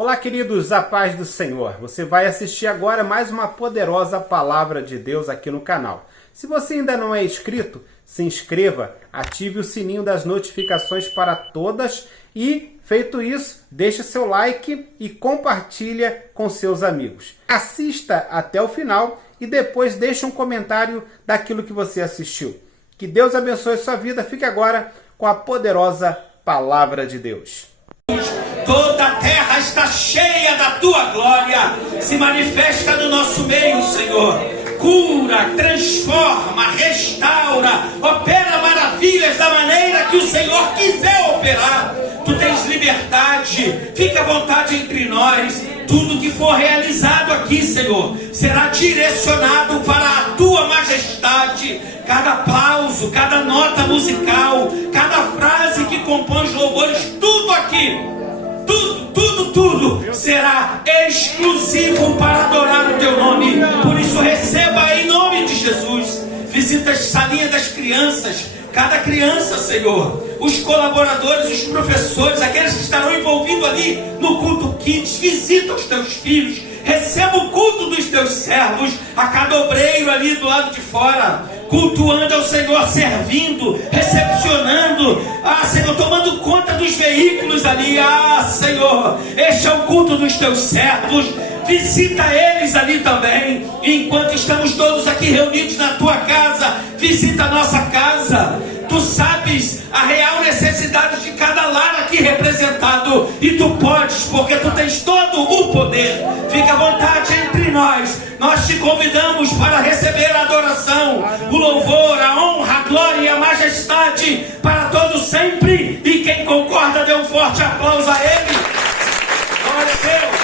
Olá, queridos, a paz do Senhor. Você vai assistir agora mais uma poderosa palavra de Deus aqui no canal. Se você ainda não é inscrito, se inscreva, ative o sininho das notificações para todas e, feito isso, deixe seu like e compartilha com seus amigos. Assista até o final e depois deixe um comentário daquilo que você assistiu. Que Deus abençoe sua vida. Fique agora com a poderosa palavra de Deus. Toda a terra está cheia da tua glória. Se manifesta no nosso meio, Senhor. Cura, transforma, restaura, opera maravilhas da maneira que o Senhor quiser operar. Tu tens liberdade, fica à vontade entre nós. Tudo que for realizado aqui, Senhor, será direcionado para a tua majestade. Cada aplauso, cada nota musical, cada frase que compõe os louvores, tudo aqui, tudo será exclusivo para adorar o teu nome. Por isso receba em nome de Jesus. Visita a salinha das crianças, cada criança, Senhor, os colaboradores, os professores, aqueles que estarão envolvidos ali no culto Kids. Visita os teus filhos, receba o culto dos teus servos, a cada obreiro ali do lado de fora, cultuando ao Senhor, servindo, recepcionando, Senhor, tomando conta dos veículos ali, Senhor, este é o culto dos teus servos. Visita eles ali também, enquanto estamos todos aqui reunidos na tua casa. Visita a nossa casa. Tu sabes a real necessidade de cada lar aqui representado, e tu podes, porque tu tens todo o poder. Fica à vontade entre nós. Nós te convidamos para receber a adoração, o louvor, a honra, a glória e a majestade para todos sempre. E quem concorda, dê um forte aplauso a Ele. Glória a Deus.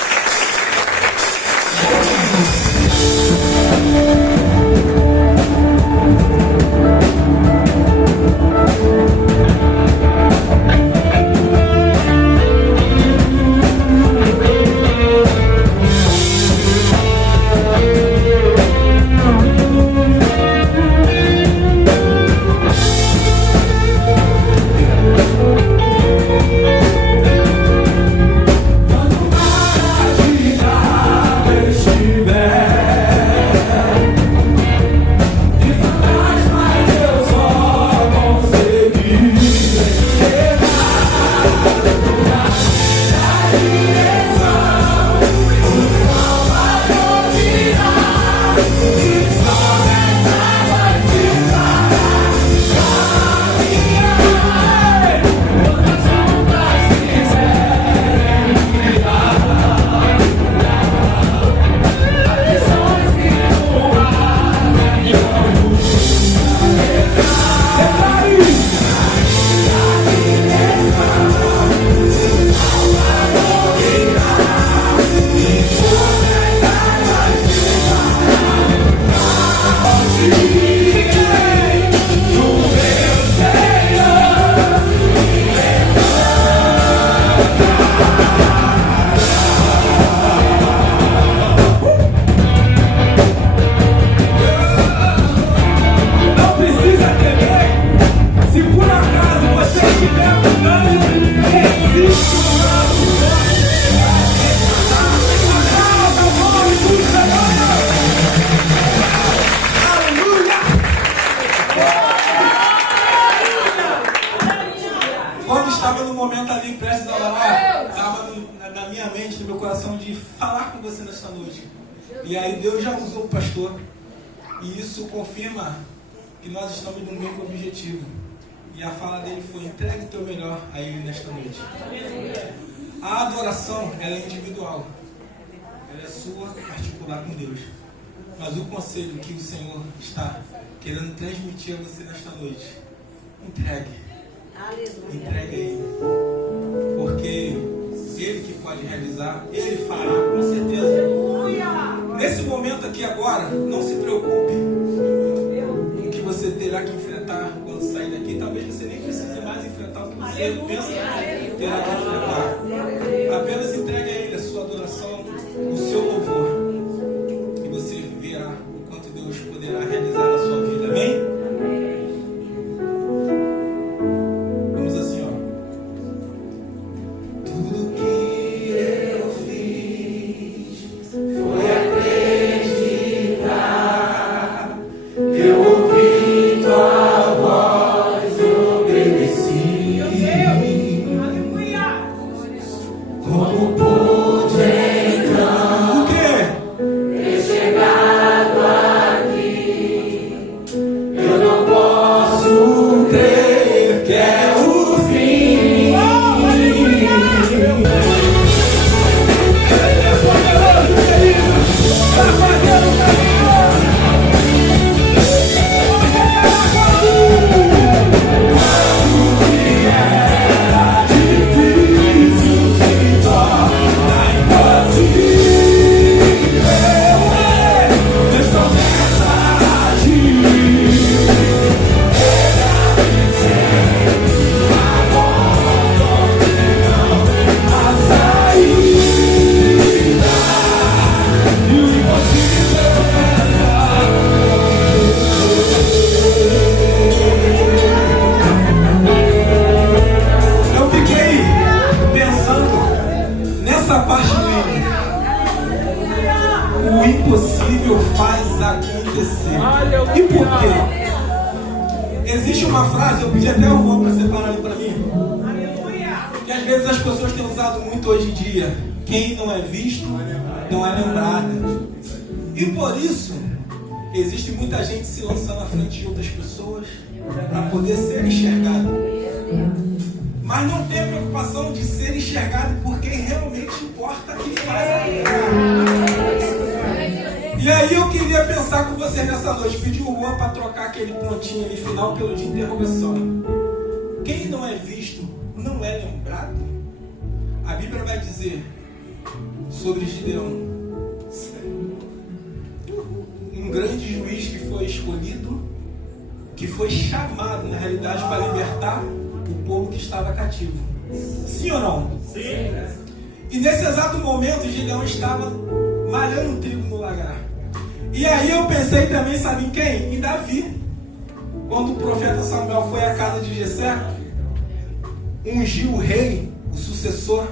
E aí Deus já usou o pastor, e isso confirma que nós estamos no mesmo objetivo. E a fala dele foi: entregue o teu melhor a Ele nesta noite. A adoração, ela é individual, ela é sua, particular com Deus. Mas o conselho que o Senhor está querendo transmitir a você nesta noite: entregue a Ele, porque Ele que pode realizar, Ele fará com certeza. Nesse momento aqui agora, não se preocupe com o que você terá que enfrentar quando sair daqui. Talvez você nem precise mais enfrentar o que você pensa que terá que enfrentar. Apenas entregue a Ele a sua adoração, o seu louvor, e você verá o quanto Deus poderá realizar na sua vida. Amém? Vamos assim, ó. Tudo que eu fiz impossível faz acontecer. E por quê? Existe uma frase, eu pedi até o Juan para separar ali para mim, que às vezes as pessoas têm usado muito hoje em dia: quem não é visto não é lembrado. E por isso existe muita gente se lançando à frente de outras pessoas para poder ser enxergado, mas não tem a preocupação de ser enxergado por quem realmente importa e faz a diferença. E aí eu queria pensar com vocês nessa noite, pedir o Juan para trocar aquele pontinho ali final pelo de interrogação. Quem não é visto não é lembrado? A Bíblia vai dizer sobre Gideão, um grande juiz que foi escolhido, que foi chamado na realidade para libertar o povo que estava cativo. Sim ou não? Sim. E nesse exato momento Gideão estava malhando trigo no lagar. E aí eu pensei também, sabe em quem? Em Davi. Quando o profeta Samuel foi à casa de Jessé, ungiu o rei, o sucessor.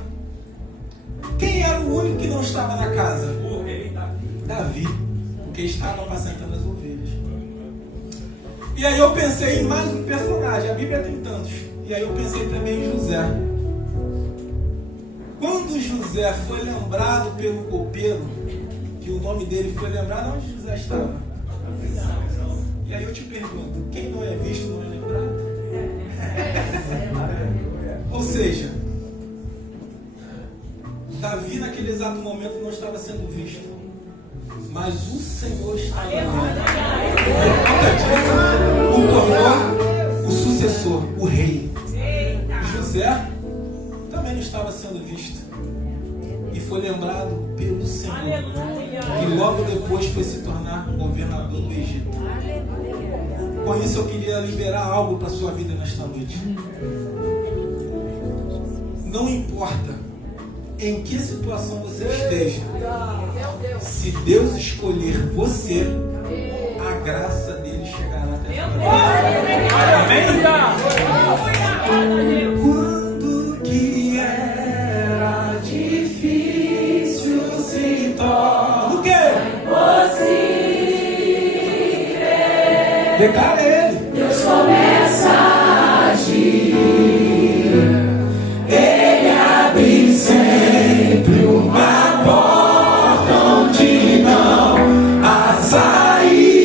Quem era o único que não estava na casa? O rei Davi, porque estava apacentando as ovelhas. E aí eu pensei em mais um personagem, a Bíblia tem tantos. E aí eu pensei também em José. Quando José foi lembrado pelo copeiro, que o nome dele foi lembrado, onde José estava? E aí eu te pergunto, quem não é visto não é lembrado? Ou seja, Davi naquele exato momento não estava sendo visto, mas o Senhor estava vendo. Por conta disso, o tornou o sucessor, o rei. José também não estava sendo visto e foi lembrado pelo Senhor, e logo depois foi se tornar governador do Egito. Com isso eu queria liberar algo para a sua vida nesta noite. Não importa em que situação você esteja, se Deus escolher você, a graça dele chegará até você. Quando que era difícil se torna o quê? Declara ele. Deus começa a agir. Ele abre sempre uma porta onde não há saída.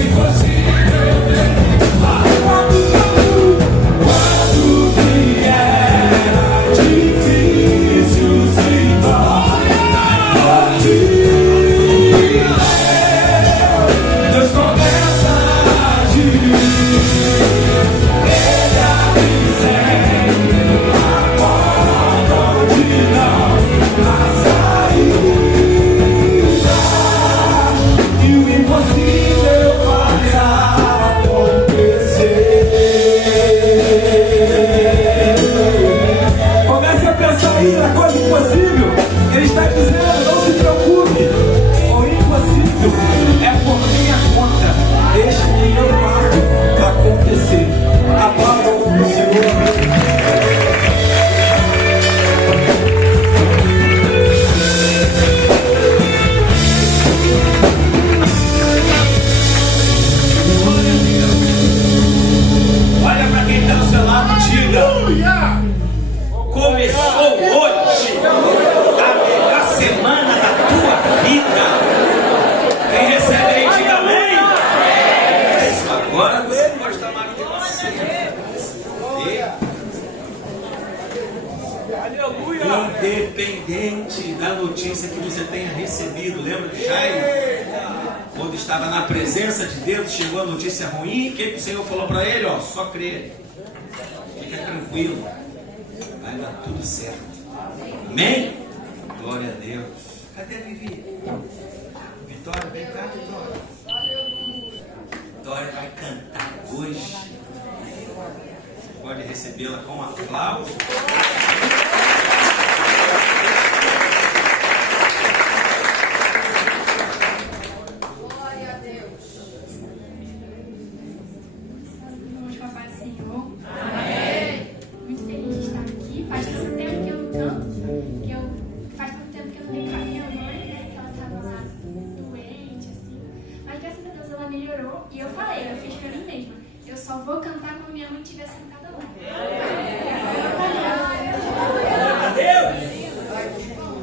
Impossível. Quando que era difícil se torna. Deus começa a agir. Ele abre sempre a porta onde não há saída. E o impossível faz acontecer. Comece a pensar aí na coisa impossível. Ele está dizendo, não se preocupe. O impossível é por minha conta. Deixe que eu faço acontecer. Aplauda o nome do Senhor. Olha para quem está do seu lado, diga: começou hoje a melhor semana da tua vida. Quem recebe aí, diga amém. Isso, agora você pode estar mais de você. Independente da notícia que você tenha recebido, lembra de Jairo? Quando estava na presença de Deus, chegou a notícia ruim, o que o Senhor falou para ele? Ó, só crer, fica tranquilo, vai dar tudo certo. Amém? Glória a Deus. Cadê a Vivi? Vitória, vem cá, Vitória. Vitória vai cantar hoje. Pode recebê-la com aplauso. Muito feliz de estar aqui. Faz tanto tempo que eu não canto, faz tanto tempo que eu não venho caminhando. só vou cantar quando minha mãe estiver sentada lá.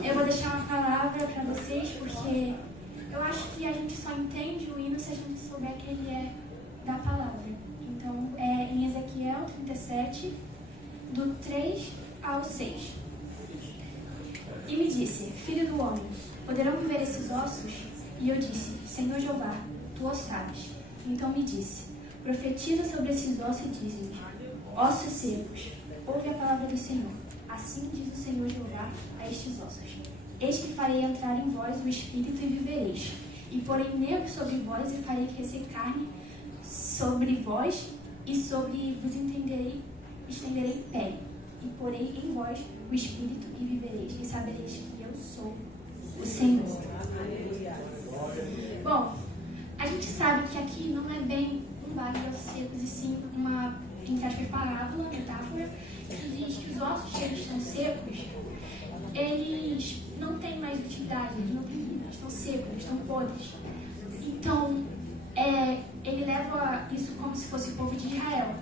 Eu vou deixar uma palavra para vocês, porque eu acho que a gente só entende o hino se a gente souber que ele é da palavra. Então, é em Ezequiel 37, do 3 ao 6. E me disse: filho do homem, poderão viver esses ossos? E eu disse: Senhor Jeová, tu o sabes. Então me disse: profetiza sobre esses ossos e diz-lhes: ossos secos, ouve a palavra do Senhor. Assim diz o Senhor Jeová a estes ossos: eis que farei entrar em vós o espírito e vivereis. E porei nervos sobre vós e farei crescer carne sobre vós e sobre vos estenderei pele. E porei em vós o espírito e vivereis. E sabereis que eu sou o Senhor. Bom, a gente sabe que aqui não é bem um vale de ossos secos, e sim uma, entre aspas, parábola, metáfora, que diz que os ossos que eles estão secos, eles não têm mais utilidade, eles não têm vida, eles estão secos, eles estão podres. Então, ele leva isso como se fosse o povo de Israel,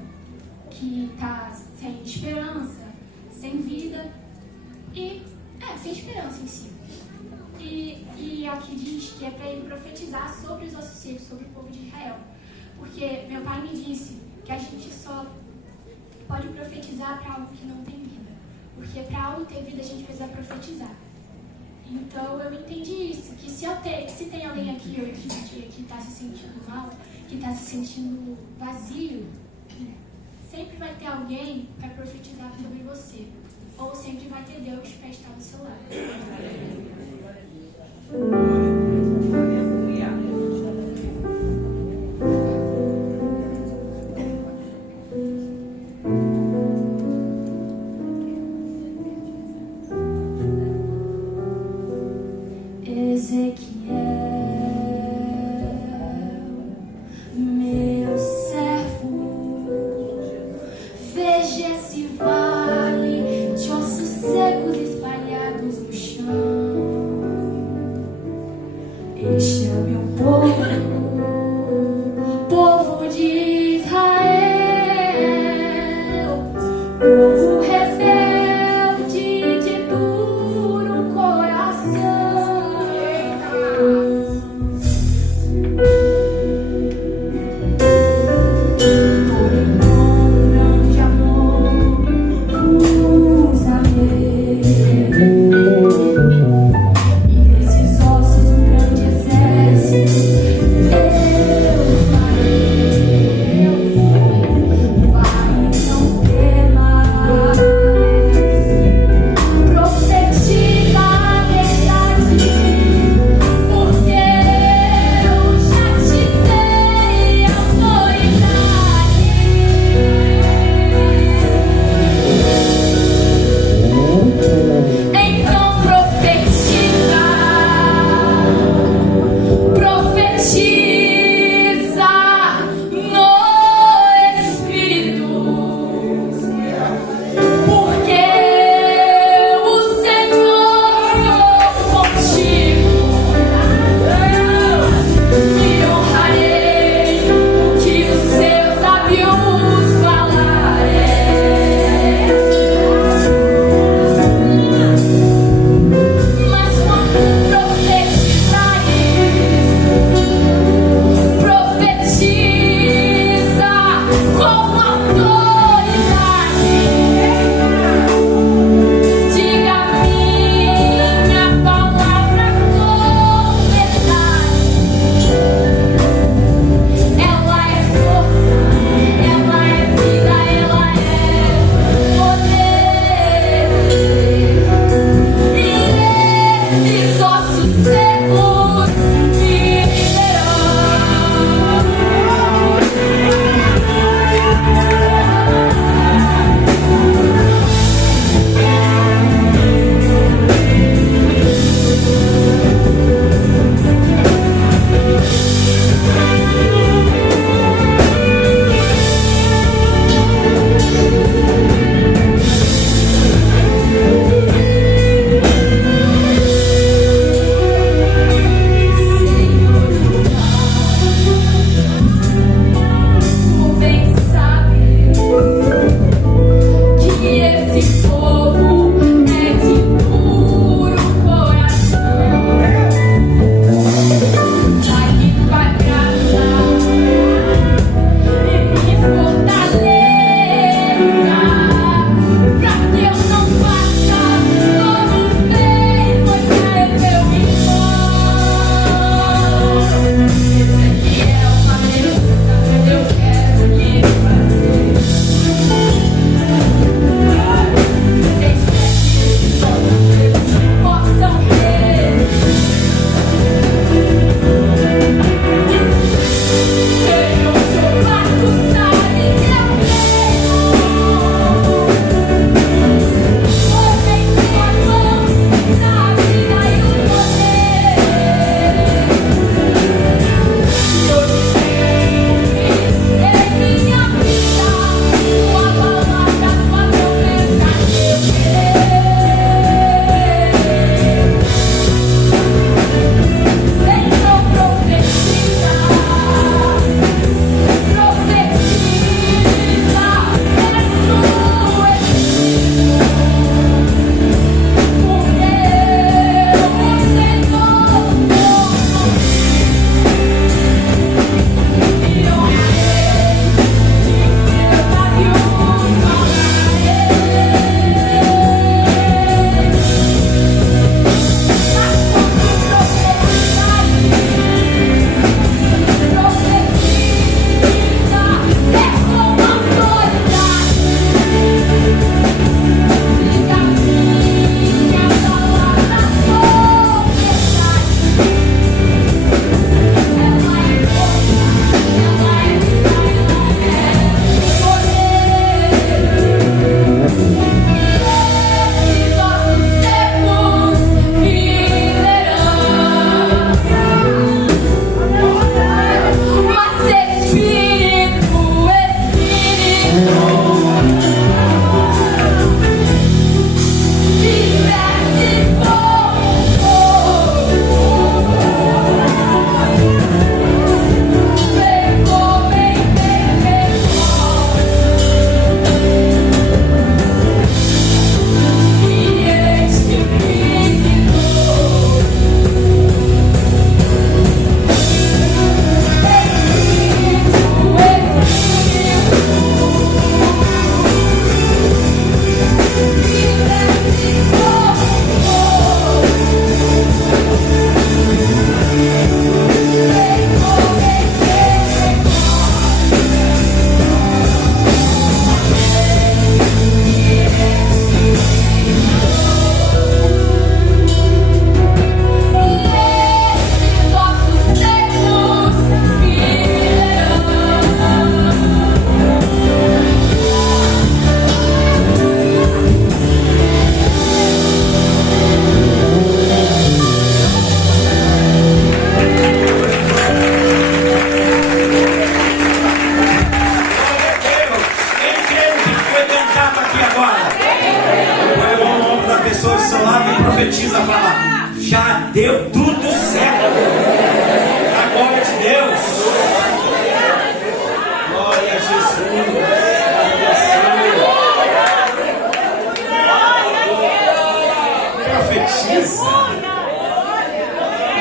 que está sem esperança, sem vida e sem esperança em si. E aqui diz que é para ele profetizar sobre os ossos secos, sobre o povo de Israel. Porque meu pai me disse que a gente só pode profetizar para algo que não tem vida. Porque para algo ter vida a gente precisa profetizar. Então eu entendi isso, que se tem alguém aqui hoje em dia que está se sentindo mal, que está se sentindo vazio, sempre vai ter alguém para profetizar sobre você. Ou sempre vai ter Deus para estar do seu lado. Ezequiel, meu servo, veja esse vale de ossos secos espalhados no chão.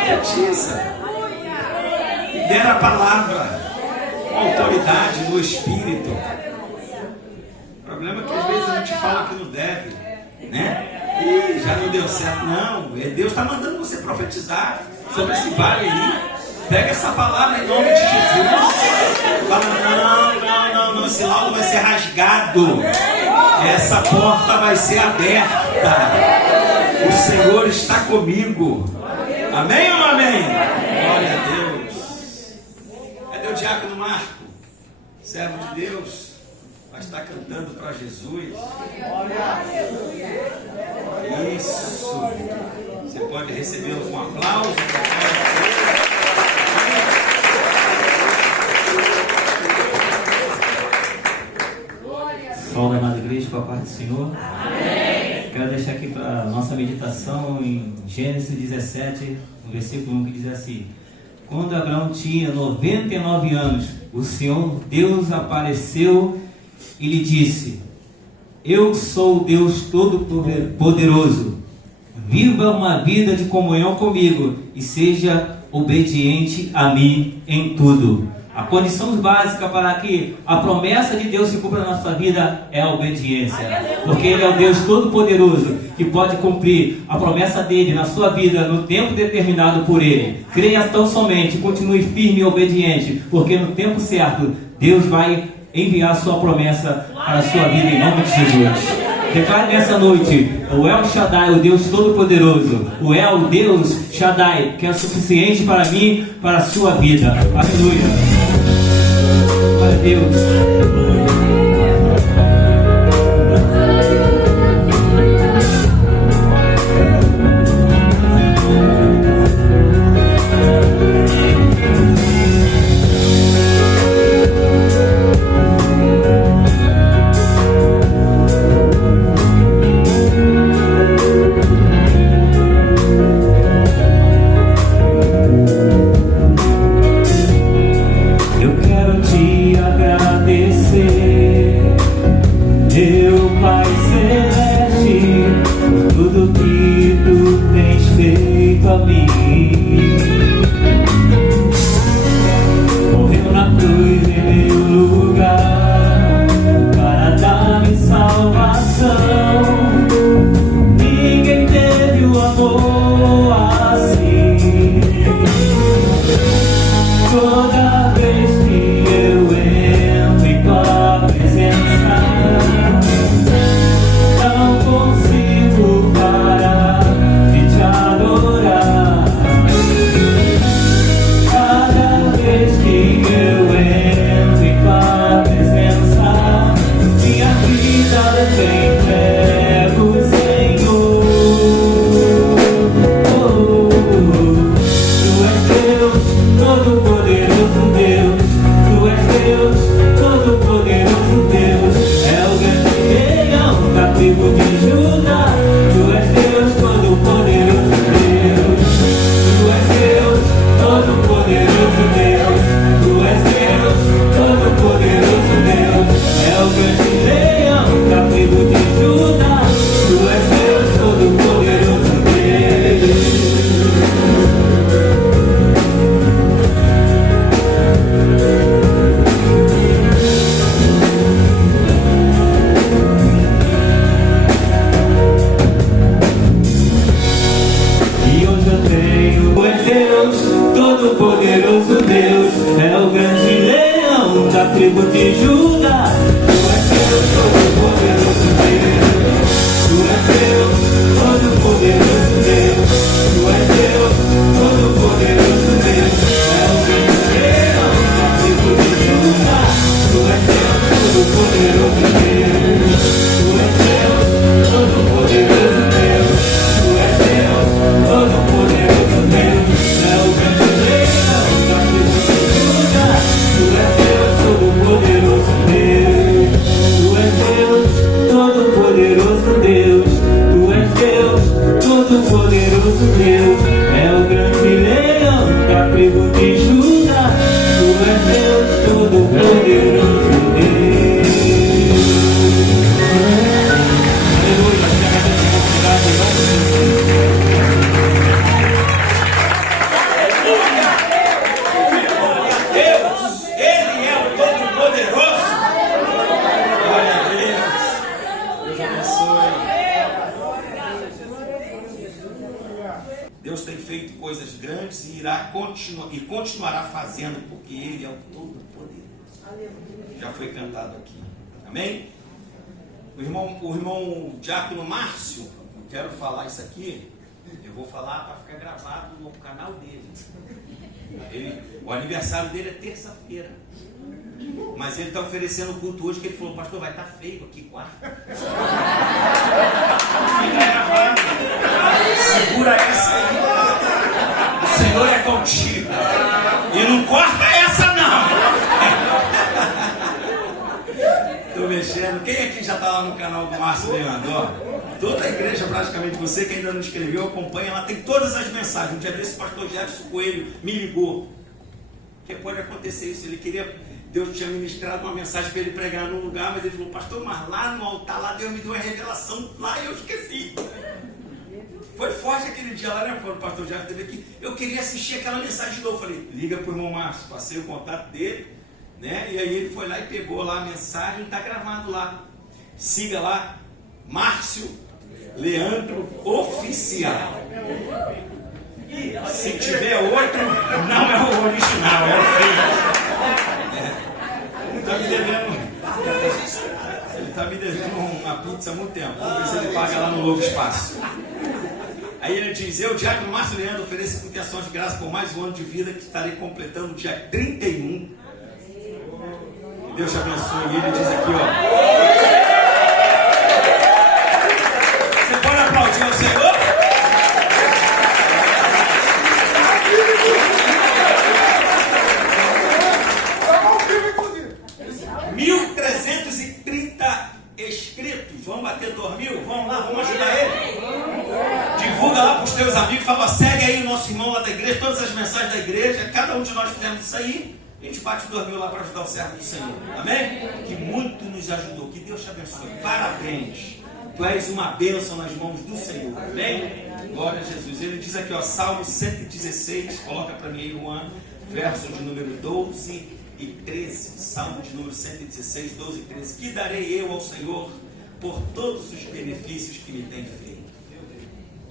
Profetiza. Libera a palavra. Autoridade no Espírito. O problema é que às vezes a gente fala que não deve, né? E já não deu certo. Não, Deus está mandando você profetizar sobre esse vale aí. Pega essa palavra em nome de Jesus. Fala, não, esse laudo vai ser rasgado. Essa porta vai ser aberta. O Senhor está comigo. Amém ou não amém? Glória a Deus. Cadê o diácono Marco? Servo de Deus. Vai estar cantando para Jesus. Isso. Você pode recebê-lo com aplauso. Salve, amada igreja, com a paz do Senhor. Amém. Quero deixar aqui para a nossa meditação em Gênesis 17, no versículo 1, que diz assim: quando Abraão tinha 99 anos, o Senhor Deus apareceu e lhe disse: eu sou o Deus Todo-Poderoso. Viva uma vida de comunhão comigo e seja obediente a mim em tudo. A condição básica para que a promessa de Deus se cumpra na nossa vida é a obediência. Porque Ele é o Deus Todo-Poderoso que pode cumprir a promessa dele na sua vida no tempo determinado por Ele. Creia tão somente, continue firme e obediente, porque no tempo certo Deus vai enviar a sua promessa para a sua vida em nome de Jesus. Declare nessa noite: o El Shaddai, o Deus Todo-Poderoso, o El Deus Shaddai, que é suficiente para mim, para a sua vida. Aleluia. Glória a Deus. Eu quero te agradecer e continuará fazendo, porque Ele é o Todo-Poderoso. Já foi cantado aqui. Amém? O irmão Diácono Márcio, eu quero falar isso aqui, eu vou falar para ficar gravado no canal dele. O aniversário dele é terça-feira. Mas ele está oferecendo culto hoje, que ele falou, pastor, vai estar feio aqui quarta. Fica gravado. Segura essa aí. O Senhor é contigo. E não corta essa não. Estou mexendo. Quem aqui já está lá no canal do Márcio Leandro? Ó, toda a igreja, praticamente, você que ainda não escreveu, acompanha lá, tem todas as mensagens. Um dia desse, o pastor Jefferson Coelho me ligou. Porque pode acontecer isso. Ele queria... Deus tinha ministrado uma mensagem para ele pregar num lugar, mas ele falou, pastor, mas lá no altar, lá Deus me deu uma revelação, lá eu esqueci. Foi forte aquele dia lá, né, quando o pastor Jefferson teve aqui. Eu queria assistir aquela mensagem de novo. Falei, liga para o irmão Márcio, passei o contato dele, né? E aí ele foi lá e pegou lá a mensagem, está gravado lá. Siga lá, Márcio Leandro Oficial. Se tiver outro, não é o original, é o feio. Ele está me devendo uma pizza há muito tempo. Vamos ver se ele paga lá no Novo Espaço. Aí ele diz, eu, Diácono Márcio Leandro, ofereço intenção de graça por mais um ano de vida que estarei completando no dia 31. Deus te abençoe. E ele diz aqui, ó. Você pode aplaudir ao Senhor? 1.330 inscritos. Vamos bater 2.000? Vamos lá, vamos ajudar ele. Divulga lá para os teus amigos. Fala, segue aí o nosso irmão lá da igreja. Todas as mensagens da igreja. Cada um de nós fizemos isso aí. A gente bate 2.000 lá para ajudar o servo do Senhor. Amém? Que muito nos ajudou. Que Deus te abençoe. Parabéns. Tu és uma bênção nas mãos do Senhor. Amém? Glória a Jesus. Ele diz aqui, ó, Salmo 116. Coloca para mim aí, Juan. Verso de número 12 e 13, Salmo de número 116, 12 e 13. Que darei eu ao Senhor por todos os benefícios que me tem feito?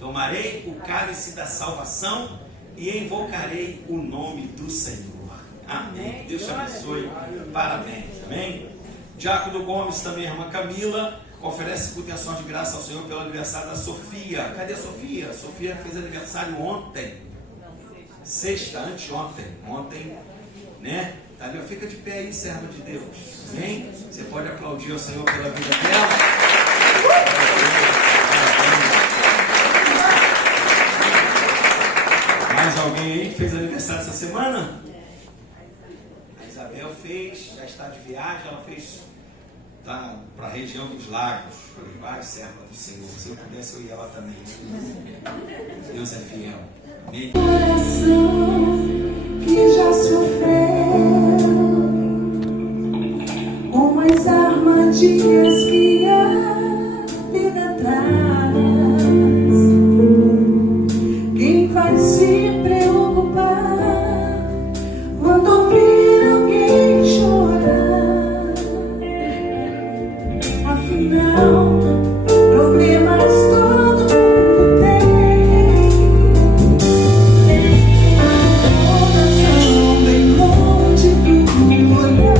Tomarei o cálice da salvação e invocarei o nome do Senhor. Amém. Deus te abençoe. Parabéns. Amém. Diácono Gomes, também a irmã Camila, oferece proteção de graça ao Senhor pelo aniversário da Sofia. Cadê a Sofia? A Sofia fez aniversário ontem. Sexta, anteontem. Ontem, né? Ali, fica de pé aí, serva de Deus. Amém? Você pode aplaudir ao Senhor pela vida dela. Mais alguém aí que fez aniversário essa semana? A Isabel fez, já está de viagem, ela fez, tá para a região dos lagos. Falei, vai, serva do Senhor. Se eu pudesse, eu ia lá também. Deus é fiel. Amém? Coração que já sofreu com as armadilhas que a vida traz. Quem vai se preocupar quando ouvir alguém chorar? Afinal, problemas todo mundo tem. Coração bem longe do olhar.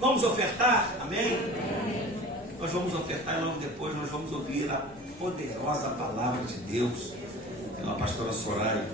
Vamos ofertar, amém? Nós vamos ofertar e logo depois nós vamos ouvir a poderosa palavra de Deus pela pastora Soraya.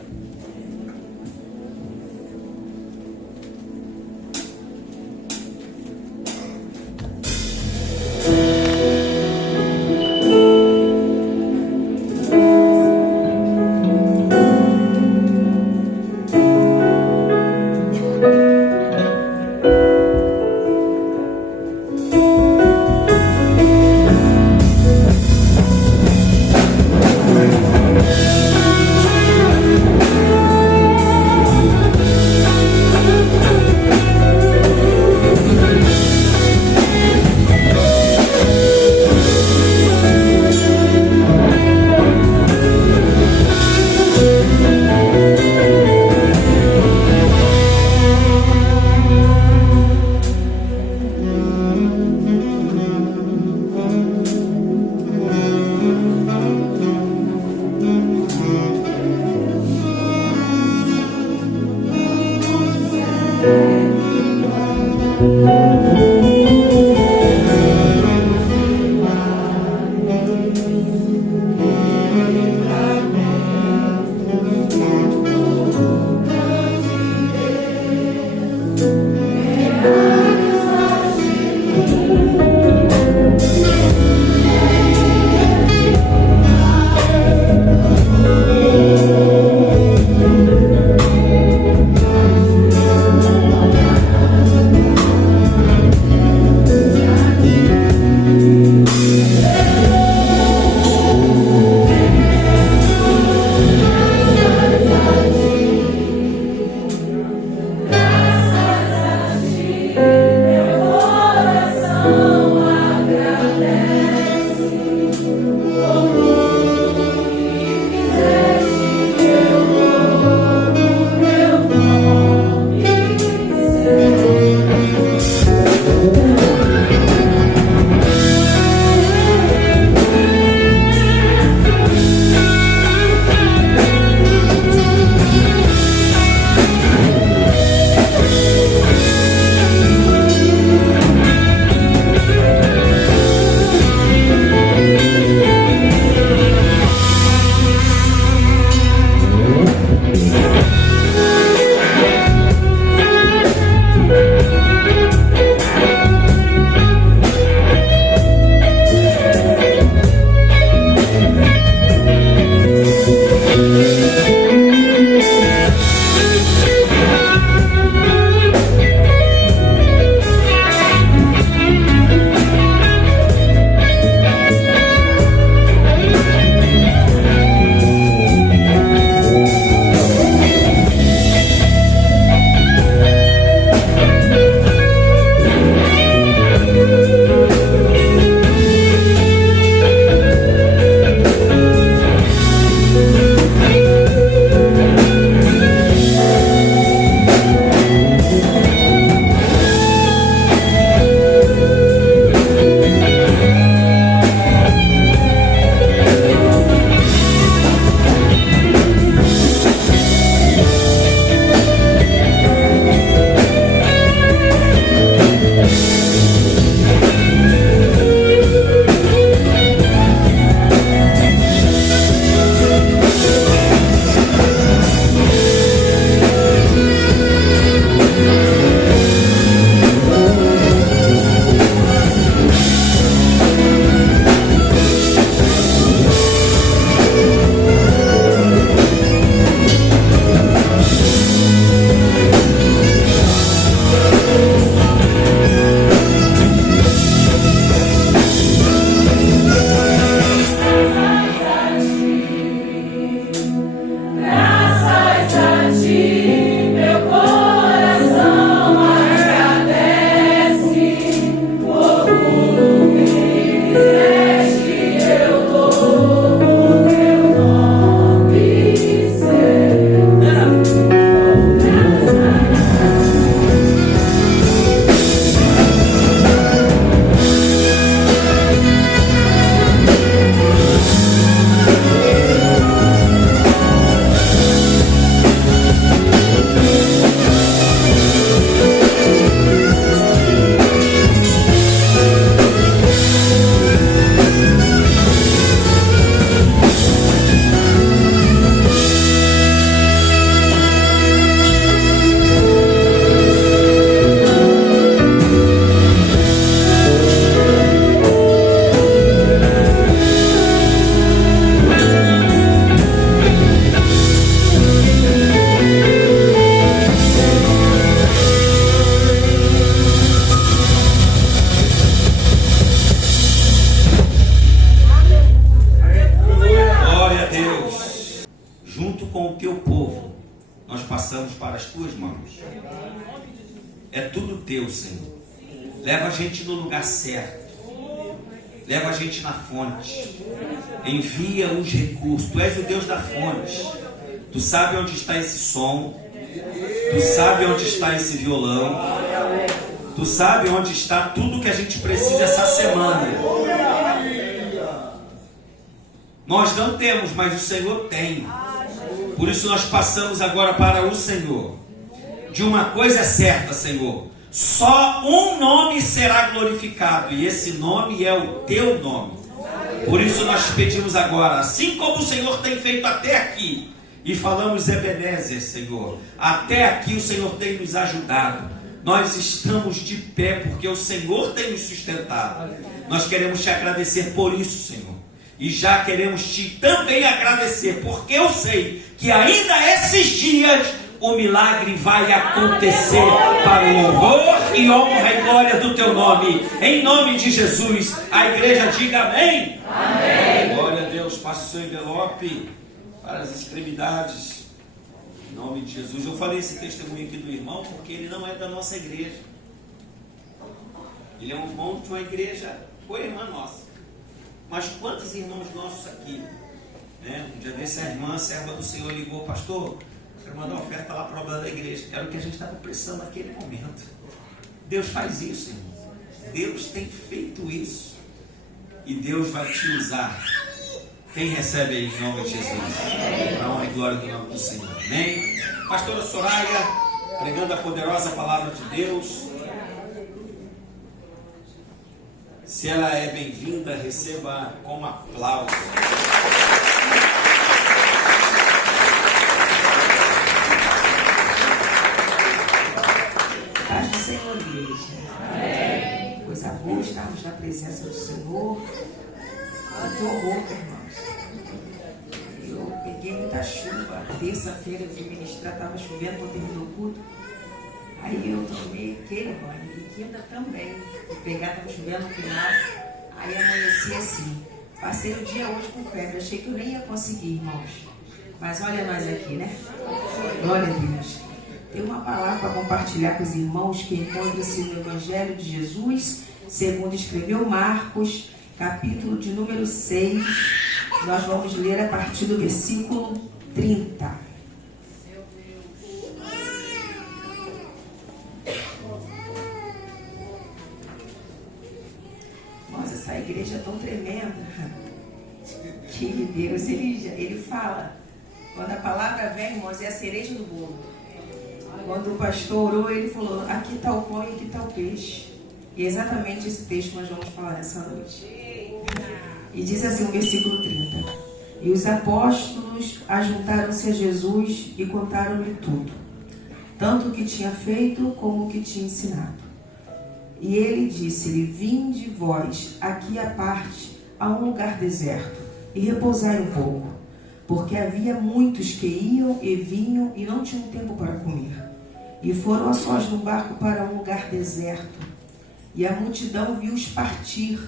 passamos para as tuas mãos. É tudo teu, Senhor. Leva a gente no lugar certo. Leva a gente na fonte. Envia os recursos. Tu és o Deus da fonte. Tu sabe onde está esse som. Tu sabe onde está esse violão. Tu sabe onde está tudo que a gente precisa essa semana. Nós não temos, mas o Senhor tem. Por isso nós passamos agora para o Senhor. De uma coisa é certa, Senhor. Só um nome será glorificado, e esse nome é o teu nome. Por isso nós pedimos agora, assim como o Senhor tem feito até aqui, e falamos Ebenezer, Senhor, até aqui o Senhor tem nos ajudado. Nós estamos de pé porque o Senhor tem nos sustentado. Nós queremos te agradecer por isso, Senhor. E já queremos te também agradecer, porque eu sei que ainda esses dias o milagre vai acontecer para o louvor e honra e glória do teu nome. Em nome de Jesus, a igreja diga amém. Amém. Glória a Deus. Passe o seu envelope para as extremidades. Em nome de Jesus. Eu falei esse testemunho aqui do irmão porque ele não é da nossa igreja. Ele é um irmão de uma igreja co-irmã nossa. Mas quantos irmãos nossos aqui, né? Um dia desse a irmã, serva do Senhor, ligou: pastor, quero mandar uma oferta lá para a obra da igreja. Era o que a gente estava precisando naquele momento. Deus faz isso, irmão. Deus tem feito isso. E Deus vai te usar. Quem recebe aí em nome de Jesus? Para a honra e glória do nome do Senhor. Amém? Pastora Soraya, pregando a poderosa palavra de Deus. Se ela é bem-vinda, receba com aplauso. Paz do Senhor, igreja. Amém. Coisa boa estarmos na presença do Senhor. Que horror, irmãos. Eu peguei muita chuva. Terça-feira eu fui ministrar, estava chovendo quando terminou o culto. Aí eu tomei aquele banho. E quinta também. Fui pegar, estava chovendo no final. Aí amanheci assim. Passei o dia hoje com febre. Achei que eu nem ia conseguir, irmãos. Mas olha nós aqui, né? Glória a Deus. Tem uma palavra para compartilhar com os irmãos que encontra-se no Evangelho de Jesus, segundo escreveu Marcos, capítulo de número 6. Nós vamos ler a partir do versículo 30. Nossa, essa igreja é tão tremenda que Deus, ele fala. Quando a palavra vem, irmãos, é a cereja do bolo. Quando o pastor orou, ele falou: aqui está o pão e aqui está o peixe. E é exatamente esse texto que nós vamos falar nessa noite. E diz assim o versículo 30. E os apóstolos ajuntaram-se a Jesus e contaram-lhe tudo, tanto o que tinha feito como o que tinha ensinado. E ele disse-lhe: vinde vós aqui à parte, a um lugar deserto, e repousai um pouco, porque havia muitos que iam e vinham e não tinham tempo para comer. E foram a sós no barco para um lugar deserto. E a multidão viu-os partir,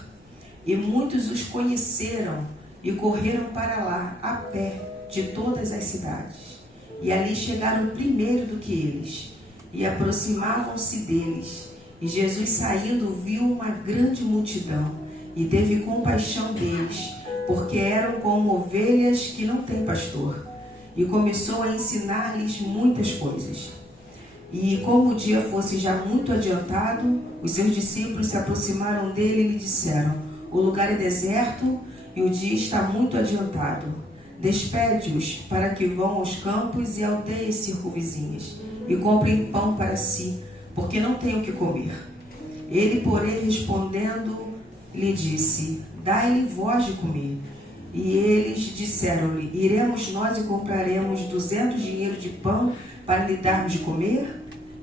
e muitos os conheceram e correram para lá a pé de todas as cidades. E ali chegaram primeiro do que eles, e aproximavam-se deles. E Jesus, saindo, viu uma grande multidão e teve compaixão deles, porque eram como ovelhas que não têm pastor. E começou a ensinar-lhes muitas coisas. E como o dia fosse já muito adiantado, os seus discípulos se aproximaram dele e lhe disseram: o lugar é deserto e o dia está muito adiantado. Despede-os para que vão aos campos e aldeias circunvizinhas e comprem pão para si, porque não têm o que comer. Ele, porém, respondendo, lhe disse: dai-lhe vós de comer. E eles disseram-lhe: iremos nós e compraremos 200 dinheiros de pão para lhe darmos de comer?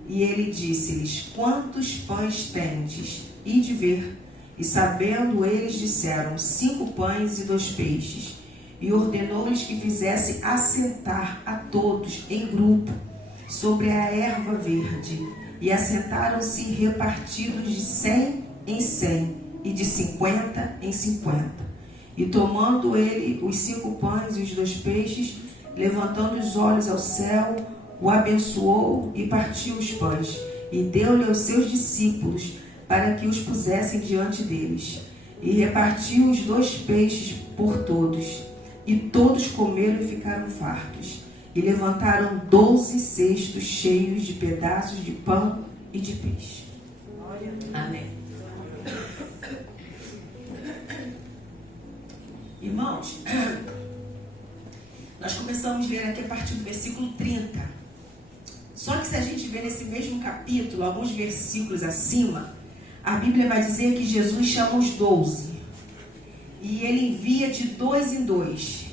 E ele disse-lhes: quantos pães tendes? Ide ver. E sabendo eles, disseram: 5 pães e 2 peixes. E ordenou-lhes que fizesse assentar a todos em grupo sobre a erva verde. E assentaram-se repartidos de 100 em 100 e de 50 em 50. E tomando ele os 5 pães e os 2 peixes, levantando os olhos ao céu, o abençoou e partiu os pães, e deu-lhe aos seus discípulos, para que os pusessem diante deles. E repartiu os 2 peixes por todos, e todos comeram e ficaram fartos. E levantaram 12 cestos cheios de pedaços de pão e de peixe. Amém. Irmãos, nós começamos a ler aqui a partir do versículo 30. Só que se a gente ver nesse mesmo capítulo, alguns versículos acima, a Bíblia vai dizer que Jesus chama os 12. E ele envia de 2 em 2,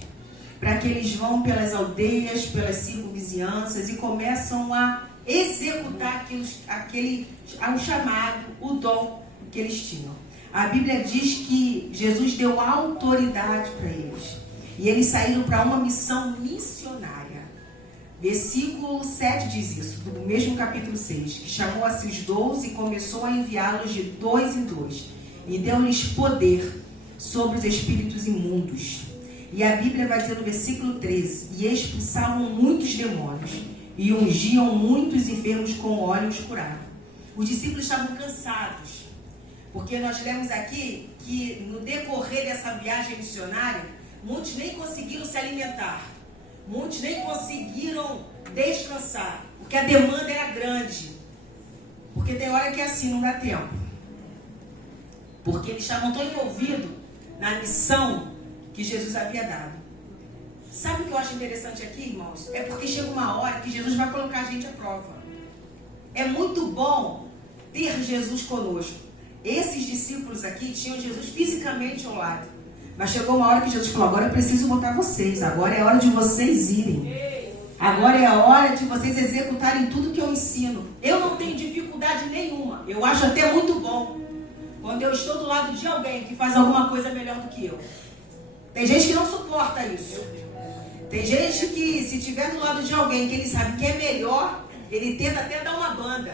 para que eles vão pelas aldeias, pelas circunvizinhanças e começam a executar o chamado, o dom que eles tinham. A Bíblia diz que Jesus deu autoridade para eles. E eles saíram para uma missão missionária. Versículo 7 diz isso, do mesmo capítulo 6. Que chamou a si os 12 e começou a enviá-los de 2 em 2. E deu-lhes poder sobre os espíritos imundos. E a Bíblia vai dizer no versículo 13. E expulsavam muitos demônios. E ungiam muitos enfermos com óleo e os curavam. Os discípulos estavam cansados. Porque nós lemos aqui que no decorrer dessa viagem missionária, muitos nem conseguiram se alimentar. Muitos nem conseguiram descansar. Porque a demanda era grande. Porque tem hora que é assim, não dá tempo. Porque eles estavam tão envolvidos na missão que Jesus havia dado. Sabe o que eu acho interessante aqui, irmãos? É porque chega uma hora que Jesus vai colocar a gente à prova. É muito bom ter Jesus conosco. Esses discípulos aqui tinham Jesus fisicamente ao lado. Mas chegou uma hora que Jesus falou, agora eu preciso botar vocês. Agora é a hora de vocês irem. Agora é a hora de vocês executarem tudo que eu ensino. Eu não tenho dificuldade nenhuma. Eu acho até muito bom quando eu estou do lado de alguém que faz alguma coisa melhor do que eu. Tem gente que não suporta isso. Tem gente que, se estiver do lado de alguém que ele sabe que é melhor, ele tenta até dar uma banda.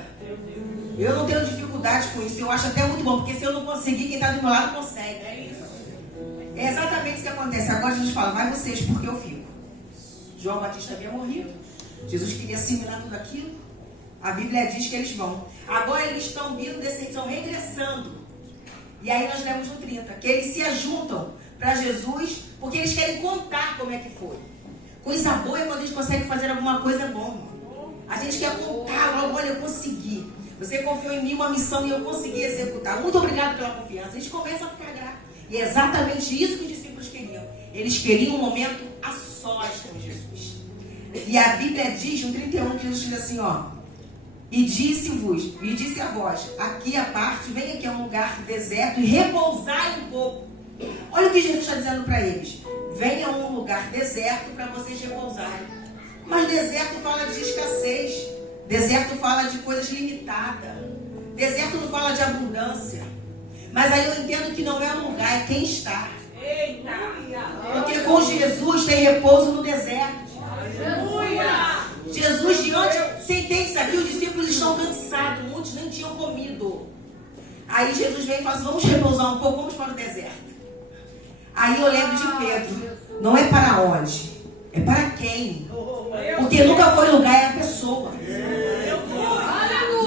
Eu não tenho dificuldade com isso. Eu acho até muito bom, porque se eu não conseguir, quem está do meu lado consegue. É exatamente isso que acontece. Agora a gente fala, vai vocês, porque eu fico. João Batista havia morrido. Jesus queria assimilar tudo aquilo. A Bíblia diz que eles vão. Agora eles estão vindo, estão regressando. E aí nós lemos no 30, que eles se ajuntam para Jesus, porque eles querem contar como é que foi. Coisa boa é quando a gente consegue fazer alguma coisa boa. A gente quer contar, olha, eu consegui. Você confiou em mim uma missão e eu consegui executar. Muito obrigado pela confiança. A gente começa a ficar grato. E é exatamente isso que os discípulos queriam. Eles queriam um momento a sós com Jesus. E a Bíblia diz, no 31, que Jesus diz assim, ó. E disse a vós, aqui à parte, venha aqui a um lugar deserto e repousai um pouco. Olha o que Jesus está dizendo para eles. Venha a um lugar deserto para vocês repousarem. Mas deserto fala de escassez. Deserto fala de coisas limitadas. Deserto não fala de abundância. Mas aí eu entendo que não é um lugar, é quem está. Eita! Porque com Jesus tem repouso no deserto. Jesus diante, você entende isso aqui? Os discípulos estão cansados, muitos nem tinham comido. Aí Jesus vem e fala assim, vamos repousar um pouco, vamos para o deserto. Aí eu lembro de Pedro, não é para onde, é para quem? Porque nunca foi lugar, é a pessoa.